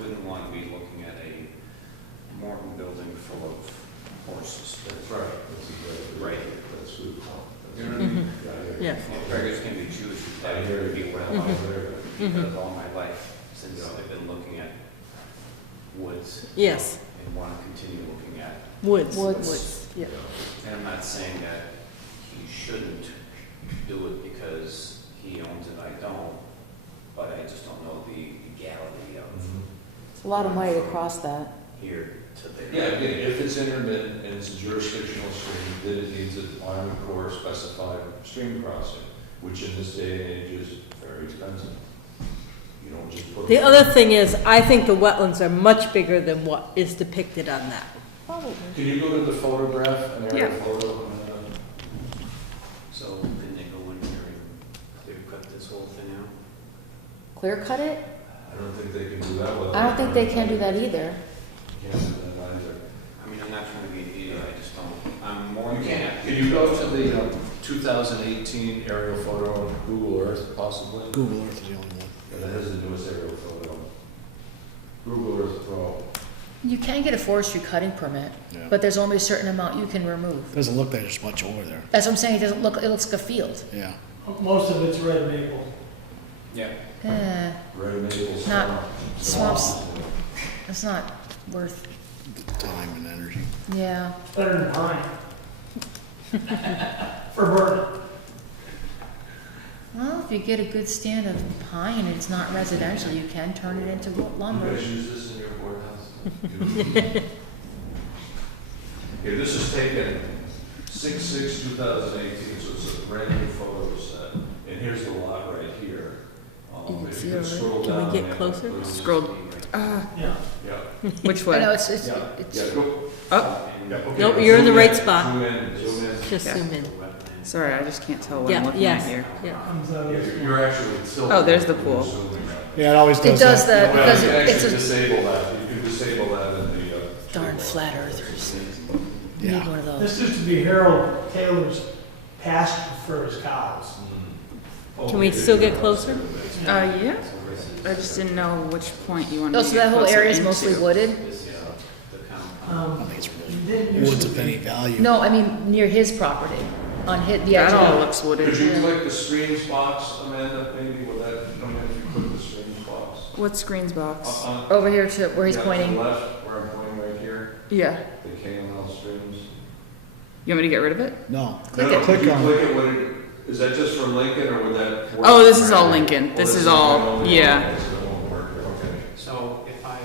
wouldn't want to be looking at a Morton building full of horses. That's right. That's exactly Right. That's good. You know what I mean? Yeah. Well, beggars can be choosers, I hear it be well, because all my life, since I've been looking at woods. Yes. And want to continue looking at, Woods. Woods. Yeah. and I'm not saying that he shouldn't do it because he owns it, I don't, but I just don't know the legality of It's a lot of money to cross that. here to there. Yeah, again, if it's intermittent and it's a jurisdictional stream, then it needs an Army Corps specified stream crossing, which in this day and age is very expensive. You don't just put. The other thing is, I think the wetlands are much bigger than what is depicted on that. Probably. Can you go to the photograph, an aerial Yeah. photo? So can they go in here and clear cut this whole thing out? Clear cut it? I don't think they can do that with. I don't think they can do that either. Can't do that either. I mean, I'm not trying to be an idiot, I just don't, I'm more. You can't. Can you go to the 2018 aerial photo on Google Earth possibly? Google Earth is the only one. Yeah, that has the newest aerial photo. Google Earth Pro. You can get a forestry cutting permit, Yeah. but there's only a certain amount you can remove. Doesn't look like there's much over there. That's what I'm saying, it doesn't look, it looks like a field. Yeah. Most of it's red maple. Yeah. Eh, Red maple Not swamp. swamps. it's not worth, Time and energy. yeah. Better than pine. For burning. Well, if you get a good stand of pine and it's not residential, you can turn it into You lumber. guys use this in your courthouse? Okay, this is taken 6/6/2018, so it's a brand new photo set. And here's the lot right here. You can If see you could already. scroll Can we down get there, closer? please. Scroll. Yeah. Yeah, Which I know, way? it's, yeah, it's, go. Oh, Yeah, okay. Nope, you're in the Zoom right spot. Zoom in, zoom in. Just Yeah. zoom in. sorry, I just can't tell what I'm Yeah, looking at yes, here. yeah. Comes out. You're actually tilted. Oh, there's the pool. Zooming right. Yeah, it always it does that Well, because you can it's actually a disable that, you can disable that in the. darn flat earthers. You Yeah. need one of those. This used to be Harold Taylor's pasture for his cows. Can we still get closer? Yeah. I just didn't know which point you wanted Oh, to so get that whole closer area is into. mostly wooded? This is the compound. I think it's You really didn't used woods to of any be. value. No, I mean, near his property, on his, the edge That all of looks Could wooded. you click the streams box, Amanda, maybe, will that come in if you click the streams box? What screens box? over here to where he's Yeah, to the pointing. left, where I'm pointing right here, Yeah. the KML streams. You want me to get rid of it? No. Click No, it. Click on. Click it, what it, is that just for Lincoln, or would that? work? Oh, this is all Lincoln. Oh, This is all, only- yeah. okay, so it won't work, okay. So if I,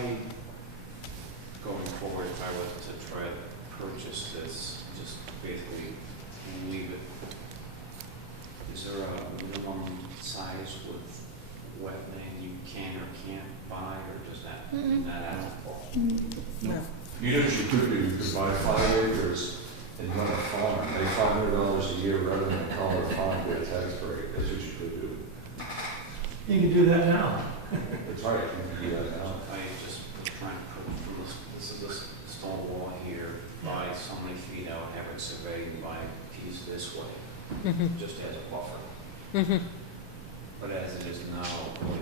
going forward, if I was to try to purchase this, just basically leave it, is there a minimum size with wetland you can or can't buy, or does that, not applicable? You know what you could do, you could buy 5 acres and run a farm, pay $500 a year rather than call it a farm, get a tax break, that's what you could do. You can do that now. That's right, you can do that now. I just trying to put from this is a stone wall here, buy so many feet out, have it surveyed, and buy a piece this way, just as a buffer. But as it is now, with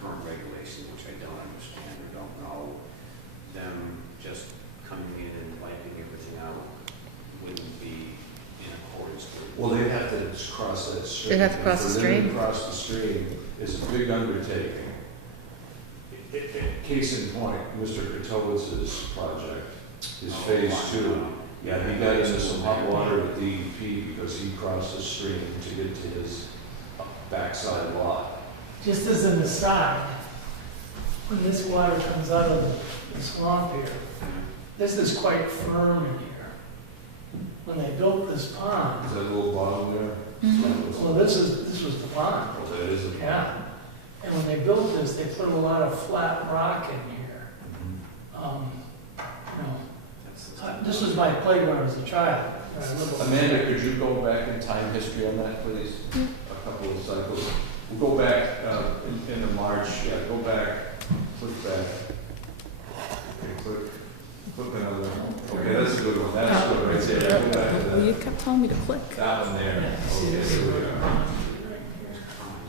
current regulations, which I don't understand or don't know, them just coming in and wiping everything out wouldn't be in accordance with. Well, they'd have to cross that stream. They'd have to cross the For them to stream? cross the stream is a big undertaking. Case in point, Mr. Katowitz's project, is phase two. Yeah, he got into some hot water with DEP because he crossed the stream to get to his backside lot. Just as an aside, when this water comes out of the swamp here, this is quite firm in here. When they built this pond, Is that little bottom there? well, this was the pond, Oh, that is a. yeah. And when they built this, they put a lot of flat rock in here. You know, this was my playground as a child. I lived over Amanda, there. could you go back in time history on that, please? A couple of cycles. We'll go back into March, yeah, go back, click back. Okay, click another. Okay, that's a good one, that's good right there. Go back to Well, you that. kept telling me to click. That one there. Yeah, see Okay, this? here we are.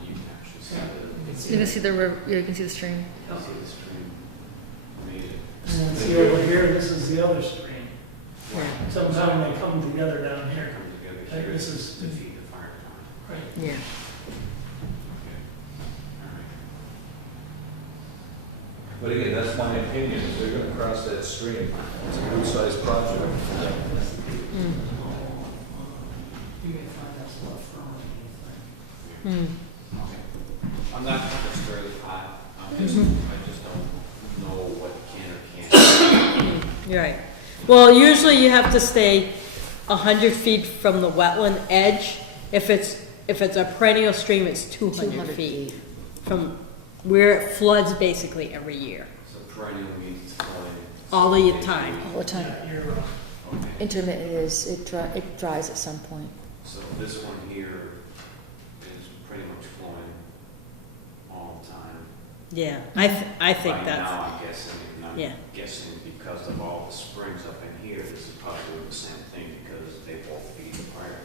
You can actually see the, You can see the river, you can see the stream. see the stream. Amazing. And then see over here, this is the other stream. Yeah. Sometime they come together down here. Come together Like here this is- to feed the fire department. Right. Yeah. Okay. All right. But again, that's my opinion, if they're gonna cross that stream, it's a good sized project. You can find that stuff from anything. Okay. I'm not necessarily hot, I just don't know what can or can't. You're right. Well, usually you have to stay 100 feet from the wetland edge. If it's a perennial stream, it's 200 feet from where it floods basically every year, So perennial means it's flowing. all the time. All the time. Yeah, you're, Okay, Intermittent is, it dries at some point. so this one here is pretty much flowing all the time. Yeah, I think Right that's, now, I'm guessing, and yeah. I'm guessing because of all the springs up in here, this is probably the same thing because they both feed the fire.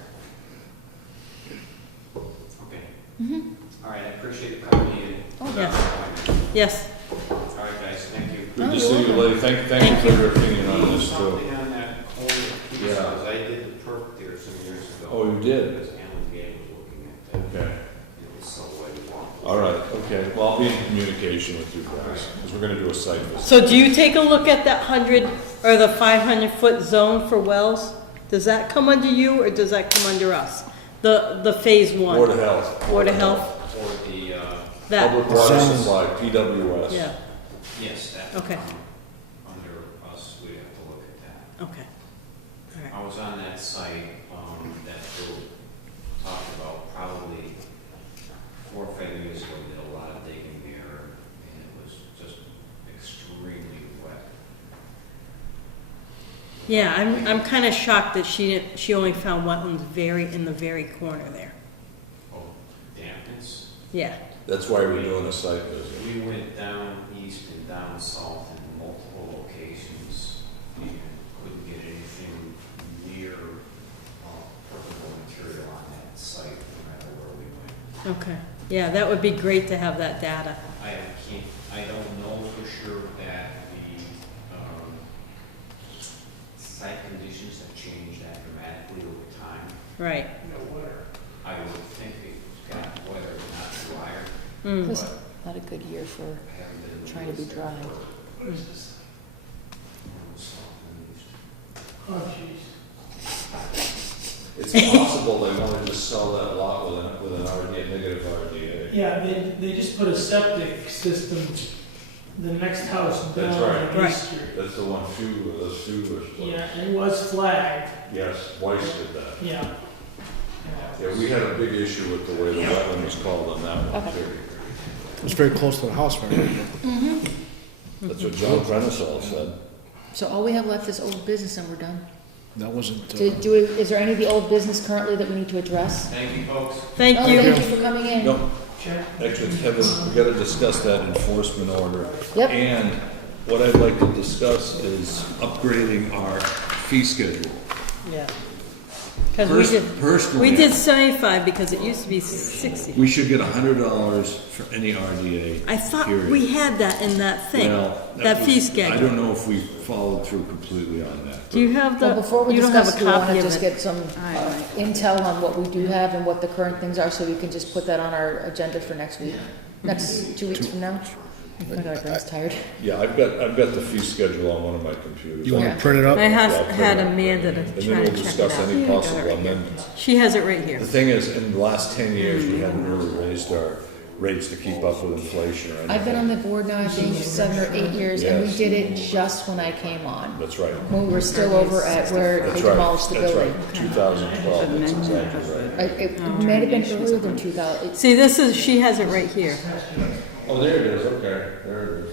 Okay, Mm-hmm. all right, I appreciate you coming in. Oh, yes. Yes, All right, guys, thank you. Good to you're see you, welcome. lady, thank you for your opinion on this too. Something on that corner piece, Yeah. because I did the perk there some years ago. Oh, you did? Because Alan Gay was looking at that. Okay, It was so way wrong. all right, okay, well, I'll be in communication with you guys, because we're gonna do a site visit. so do you take a look at that 100 or the 500-foot zone for wells? Does that come under you or does that come under us? The phase one? Board of Health. Board of Health, Or the, that, Public Water Zone. Supply, PWS. yeah, yes, that. Okay. Under us, we have to look at that. okay. All right. I was on that site, that Bill talked about probably 4 or 5 years ago, did a lot of digging there, and it was just extremely wet. Yeah, I'm kind of shocked that she only found wetlands in the very corner there. Oh, dampness. Yeah, That's why we're doing a site visit. We went down east and down south in multiple locations and couldn't get anything near portable material on that site, no matter where we went. okay. Yeah, that would be great to have that data. I don't know for sure that the site conditions have changed that dramatically over time. Right. I would think it's got wetter, not drier, Mm. It was but not a good year for, I haven't been. in the Trying to be woods there dry. for- what is this? so, Oh, jeez. It's possible they wanna just sell that lot with an RDA, negative RDA. Yeah, they just put a septic system, the next house That's down right. on Right. East Street. That's the one, the Shoeless place. Yeah, it was flagged, Yes, Weiss did that. yeah. Yeah, we had a big issue with the way the wetland was called on that one Okay. too. It was very close to the house, right? That's what John Prenisol said. So all we have left is old business and we're done. That wasn't, Is there any of the old business currently that we need to address? Thank you, folks. Thank Oh, you. thank you for coming in. No, actually, Kevin, we gotta discuss that enforcement order. Yep. And what I'd like to discuss is upgrading our fee schedule. Yeah. Because Personally, we did 75 because it used to be 60. we should get $100 for any RDA. I thought period. we had that in that thing, Well, that was- fee I schedule. don't know if we followed through completely on that. Do you have the, Well, before we you don't have discuss, a do we want copy to of just it? get some intel on what we do have and what the current things are, so we can just put that on our agenda for next week? Next 2 weeks from now? Oh my God, Greg's tired. Yeah, I've got the fee schedule on one of my computers. You want to print it up? I have Yeah, I'll print had it. Amanda to And then try we'll to check it discuss out. any possible amendments. She has it right here. The thing is, in the last 10 years, we haven't really raised our rates to keep up with inflation or anything. I've been on the board now, I think, 7 or 8 years, and we Yes. did it just when I came on. That's right. When we were still over at where That's they right. demolished the That's building. right. 2012, that's exactly right. It might have been earlier than 2000. See, this is, she has it right here. Oh, there it is, okay, there it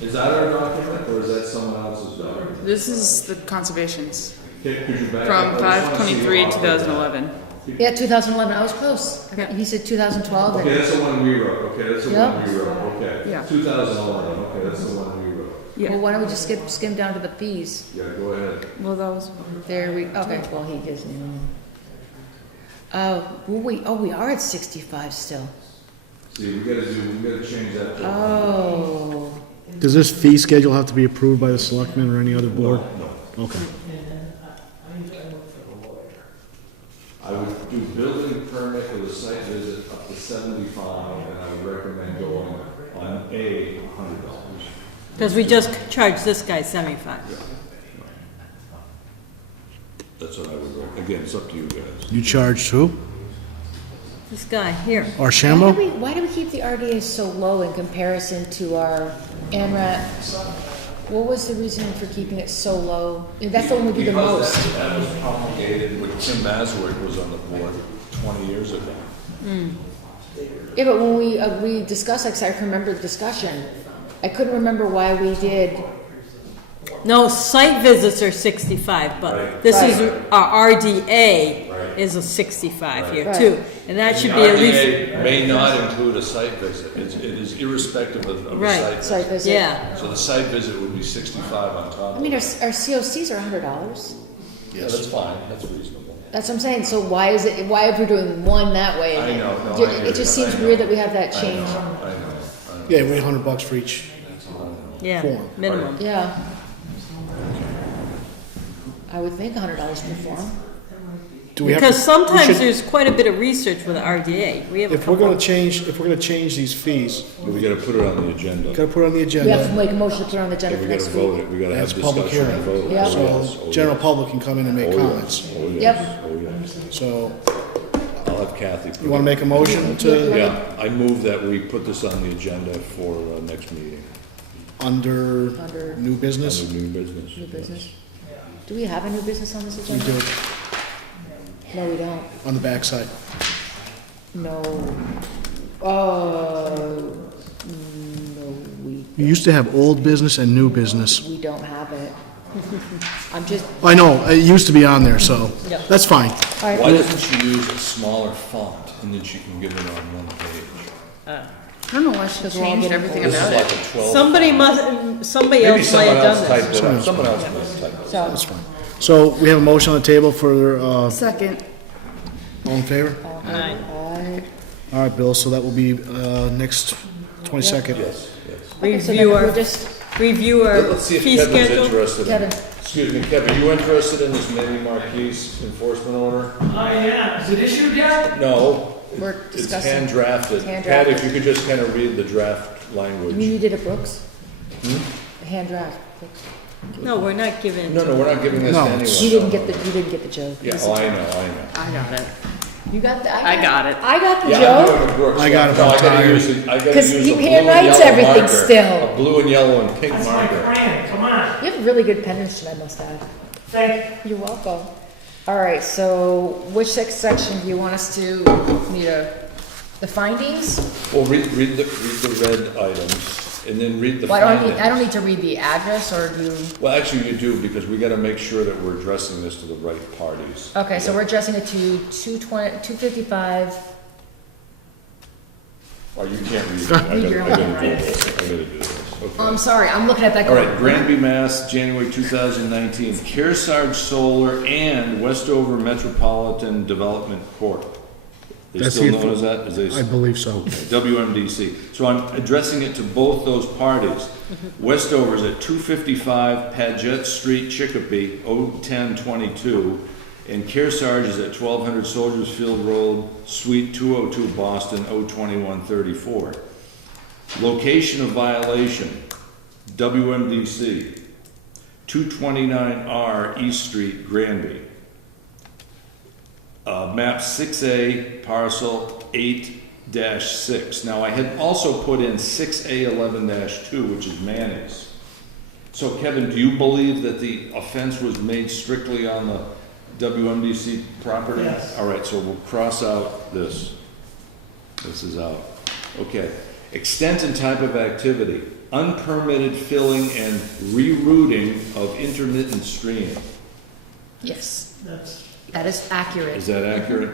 is. Is that our document, or is that someone else's document? This is the conservation's Okay, could you back from up? I just wanna see 5/23, what- 2011. Yeah, 2011, I was close. Okay. He said 2012. Okay, that's the one we wrote, okay, that's the Yep. one we wrote, okay. Yeah. 2011, okay, that's the one we wrote. Well, why don't we just skim down to the fees? Yeah, go ahead. Well, that was. There we, okay, well, he gives me. We are at 65 still. See, we gotta change that. to- Oh. Does this fee schedule have to be approved by the selectmen or any other board? No. Okay. I would do building permit with a site visit up to 75, and I would recommend going on $100. Because we just charged this guy 75. That's what I would recommend. Again, it's up to you guys. You charged who? This guy here. Archambault? Why do we keep the RDA so low in comparison to our ANRAT? What was the reason for keeping it so low? That's the one we do the Because most. that was promulgated when Tim Masworth was on the board 20 years ago. Yeah, but when we discussed, like, I can remember the discussion. I couldn't remember why we did. No, site visits are 65, but Right. this is, Right. our RDA Right. is a 65 here Right. too. And that should The be at least, RDA may not include a site visit. It is irrespective of a Right. site visit. Site visit. yeah. So the site visit would be 65 on top I of mean, it. our COCs are $100. Yeah, that's fine, that's reasonable. That's what I'm saying. So why if we're doing one that way? I know, no, I hear It just you. seems I know. weird that we have that change. I know. Yeah, wait, $100 for each. Yeah, Form. minimum. Yeah. I would think $100 per form. Do we have Because to- sometimes we should- there's quite a bit of research with the RDA. We have a If we're couple. gonna change these fees, But we gotta put it on the agenda. gotta put it on the We have to agenda, make a motion to put it on the agenda Yeah, for we next gotta vote week. it, we gotta That's have a public discussion and hearing. vote. Yeah. Oh, so yes. Oh, general yes. public can come in and make Oh, yes. comments. Oh, yes. Yep. Oh, yes. So, I'll have Kathy. put you wanna it- make a motion to, Yeah, I move that we put this on the agenda for next meeting, under Under new business? under new business. new business. Do we have a new business on this We agenda? do, No, we don't. on the backside. No. No, You used to have old business and new business. we don't have it. I'm just, I know, it used to be on there, so, that's fine. all Why right, doesn't she use a smaller font, and then she can get it on one page? I don't know why she Because we're all changed getting everything This is about like it. a 12. Somebody Maybe else might someone have else done typed this. it up, someone else might have typed it. so, That's fine. So, we have a motion on the table for, Second. all in favor? Aye. All right, Bill, so that will be, next 22nd. Yes, yes. okay, so then Review we're our, just, review our Let's see if fee Kevin's schedule. interested in. Kevin, Excuse me, Kevin, you interested in this mini Marquise enforcement order? Oh, yeah, is it issued yet? No, We're it's discussing. hand drafted. Hand Pat, if drafted. you could just kind of read the draft you mean language. you did it, Brooks? A hand draft, Brooks. No, we're not giving. No, we're not giving this to No. anyone. You didn't get the joke. Yeah, oh, I know. I got it. You got the, I got it. I got the Yeah, I'm joke. doing it, Brooks. I got it, No, I'm I gotta tired. use it, I gotta 'Cause use he a blue hand and writes yellow everything marker. still. A blue and yellow and pink That's my marker. crayon, come on. You have really good penmanship, I must add. Thank You're welcome. All right, so which section do you want us to, the findings? Well, read the red items, and then read the Well, findings. I don't need to read the address, or do you? Well, actually, you do, because we gotta make sure that we're addressing this to the right parties. Okay, so we're addressing it to 255. Oh, you can't read it. I Read your gotta own do this. I gotta do this. Okay. Oh, I'm sorry, I'm looking at that. All going, right, Granby, Mass., January 2019, Kearsarge Solar and Westover Metropolitan Development Corp. They That's still the- known as that? Is they- I believe so. WMDC. So I'm addressing it to both those parties. Westover's at 255 Paget Street, Chicopee, 01022, and Kearsarge is at 1200 Soldiers Field Road, Suite 202, Boston, 02134. Location of violation, WMDC, 229R East Street, Granby. Map 6A, parcel 8-6. Now, I had also put in 6A11-2, which is Manning's. So Kevin, do you believe that the offense was made strictly on the WMDC property? Yes. All right, so we'll cross out this. This is out. Okay. Extent and type of activity, unpermitted filling and rerouting of intermittent stream. Yes, That's, that is accurate. Is that accurate?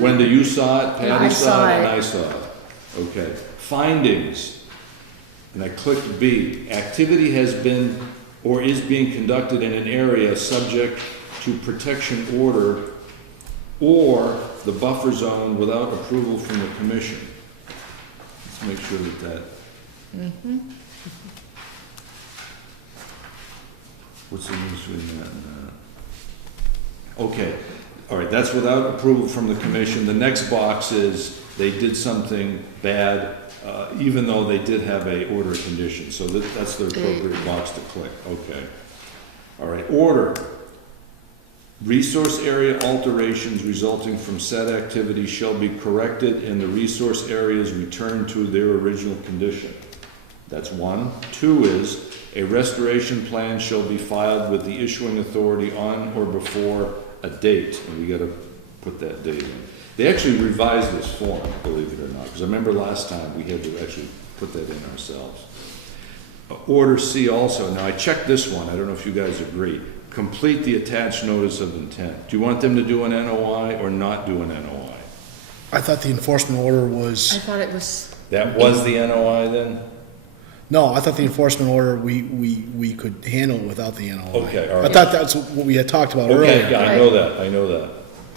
Wenda, you saw it, Patty I saw and it. I saw it. Okay. Findings, and I clicked B. Activity has been or is being conducted in an area subject to protection order or the buffer zone without approval from the commission. Let's make sure that what's the difference between that and that? Okay, all right, that's without approval from the commission. The next box is they did something bad, even though they did have a order of conditions. So that's the appropriate box to click. Okay. All right, order. Resource area alterations resulting from said activity shall be corrected and the resource areas returned to their original condition. That's one. Two is, a restoration plan shall be filed with the issuing authority on or before a date, and we gotta put that date in. They actually revised this form, believe it or not, because I remember last time we had to actually put that in ourselves. Order C also, now I checked this one, I don't know if you guys agree. Complete the attached notice of intent. Do you want them to do an NOI or not do an NOI? I thought the enforcement order I was, thought it was, That was the NOI then? no, I thought the enforcement order, we could handle it without the NOI. Okay, all I right. thought that's what we had talked about Okay, earlier. yeah, I know that, I know that.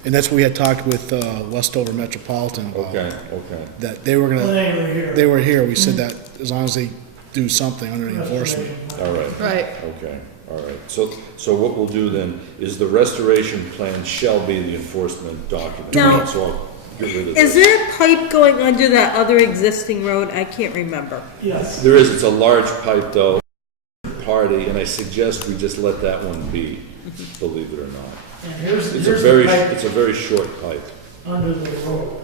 And that's what we had talked with Westover Metropolitan about. Okay, okay. That they were well, gonna, they were here. they were here, we said that as long as they do something under the enforcement. All right. right, Okay, all right. So what we'll do then is the restoration plan shall be the enforcement document. Now, So I'll get rid of Is this. there a pipe going under that other existing road? I can't remember. Yes. There is, it's a large pipe though, party, and I suggest we just let that one be, believe it or not. And here's It's a the pipe it's a very short pipe. under the road.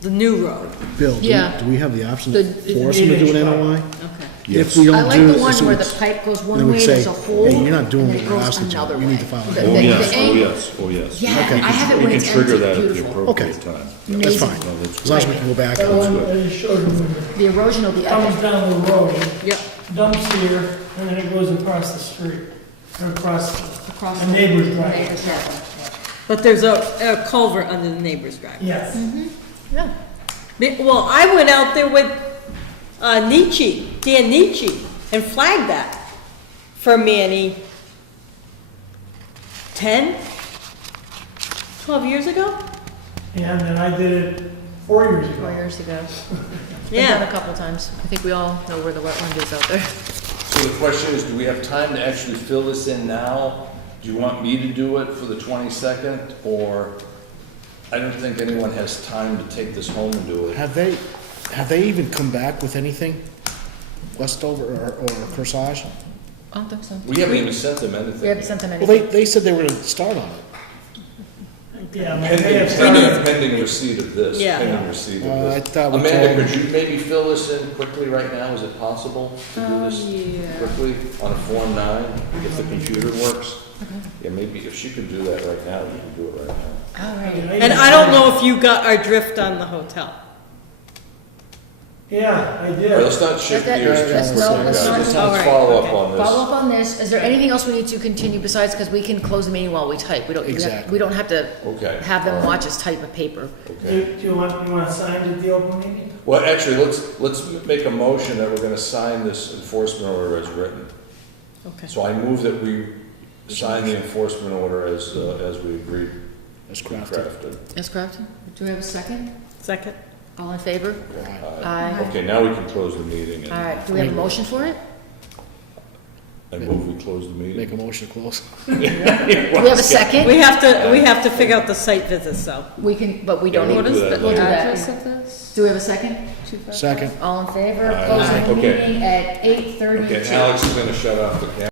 The new road. Bill, Yeah. do we have the option The- to force them to do an NOI? Okay. If we I don't like do the it, one so where the it's- pipe goes then one we'd way, say, there's a hole, hey, you're not and doing then what it we're goes asking you. another You way. need to file an The- Oh, NOI. the- yes, the oh, angle- yes, oh, yes. Yeah, Okay. I have it We when can it's trigger empty, that at the beautiful. appropriate Okay. time. That's Amazing. fine. No, that's As long as we can go back. That and- one I just showed you The erosion will be comes epic. down the road, Yep. dumps here, and then it goes across the street, or across Across a the neighbor's driveway. neighbor's driveway. But there's a culvert under the neighbor's driveway. Yes. Yeah. Well, I went out there with Nietzsche, Dan Nietzsche, and flagged that for Manny 10, 12 years ago? And then I did it 4 years ago. 4 years ago. Been Yeah. done a couple times. I think we all know where the wetland is out there. So the question is, do we have time to actually fill this in now? Do you want me to do it for the 22nd, or I don't think anyone has time to take this home and do it. Have they even come back with anything? Westover or Corsage? I don't think so. We haven't even sent them anything. We haven't sent them Well, anything. they said they were gonna start on it. Yeah, I mean, they have Pending, started. pending receipt of this, Yeah. pending receipt I of this. thought we Amanda, told- could you maybe fill this in quickly right now? Is it possible to do this Yeah. quickly on a Form 9, if the computer works? Yeah, maybe if she could do that right now, you can do it right now. All right. And I don't know if you got our drift on the hotel. Yeah, I All right, did. let's not shift That- gears that's- too no, quickly, let's guys. not- Let's all not right, follow up okay. on this. Follow up on this. Is there anything else we need to continue besides, because we can close the meeting while we type. We don't, Exactly. we don't have to Okay. have them all right, watch us type a paper. Okay. Do you want to sign at the open meeting? Well, actually, let's make a motion that we're gonna sign this enforcement order as written. Okay. So I move that we sign the enforcement order as we agreed. As crafted. Ms. Crafton, do we have a second? Second? All in favor? Aye. Okay, now we can close the meeting. and- All right, do we have a motion for it? I move we close the meeting. Make a motion to close. Do we have a second? We have to figure out the site visits, so. We can, but we don't Yeah, need. we'll do that We'll do later. that. Address of this? Do we have a second? Second. All in favor? Aye. Closing the Okay. meeting at 8:32. Okay, Alex is gonna shut off the camera.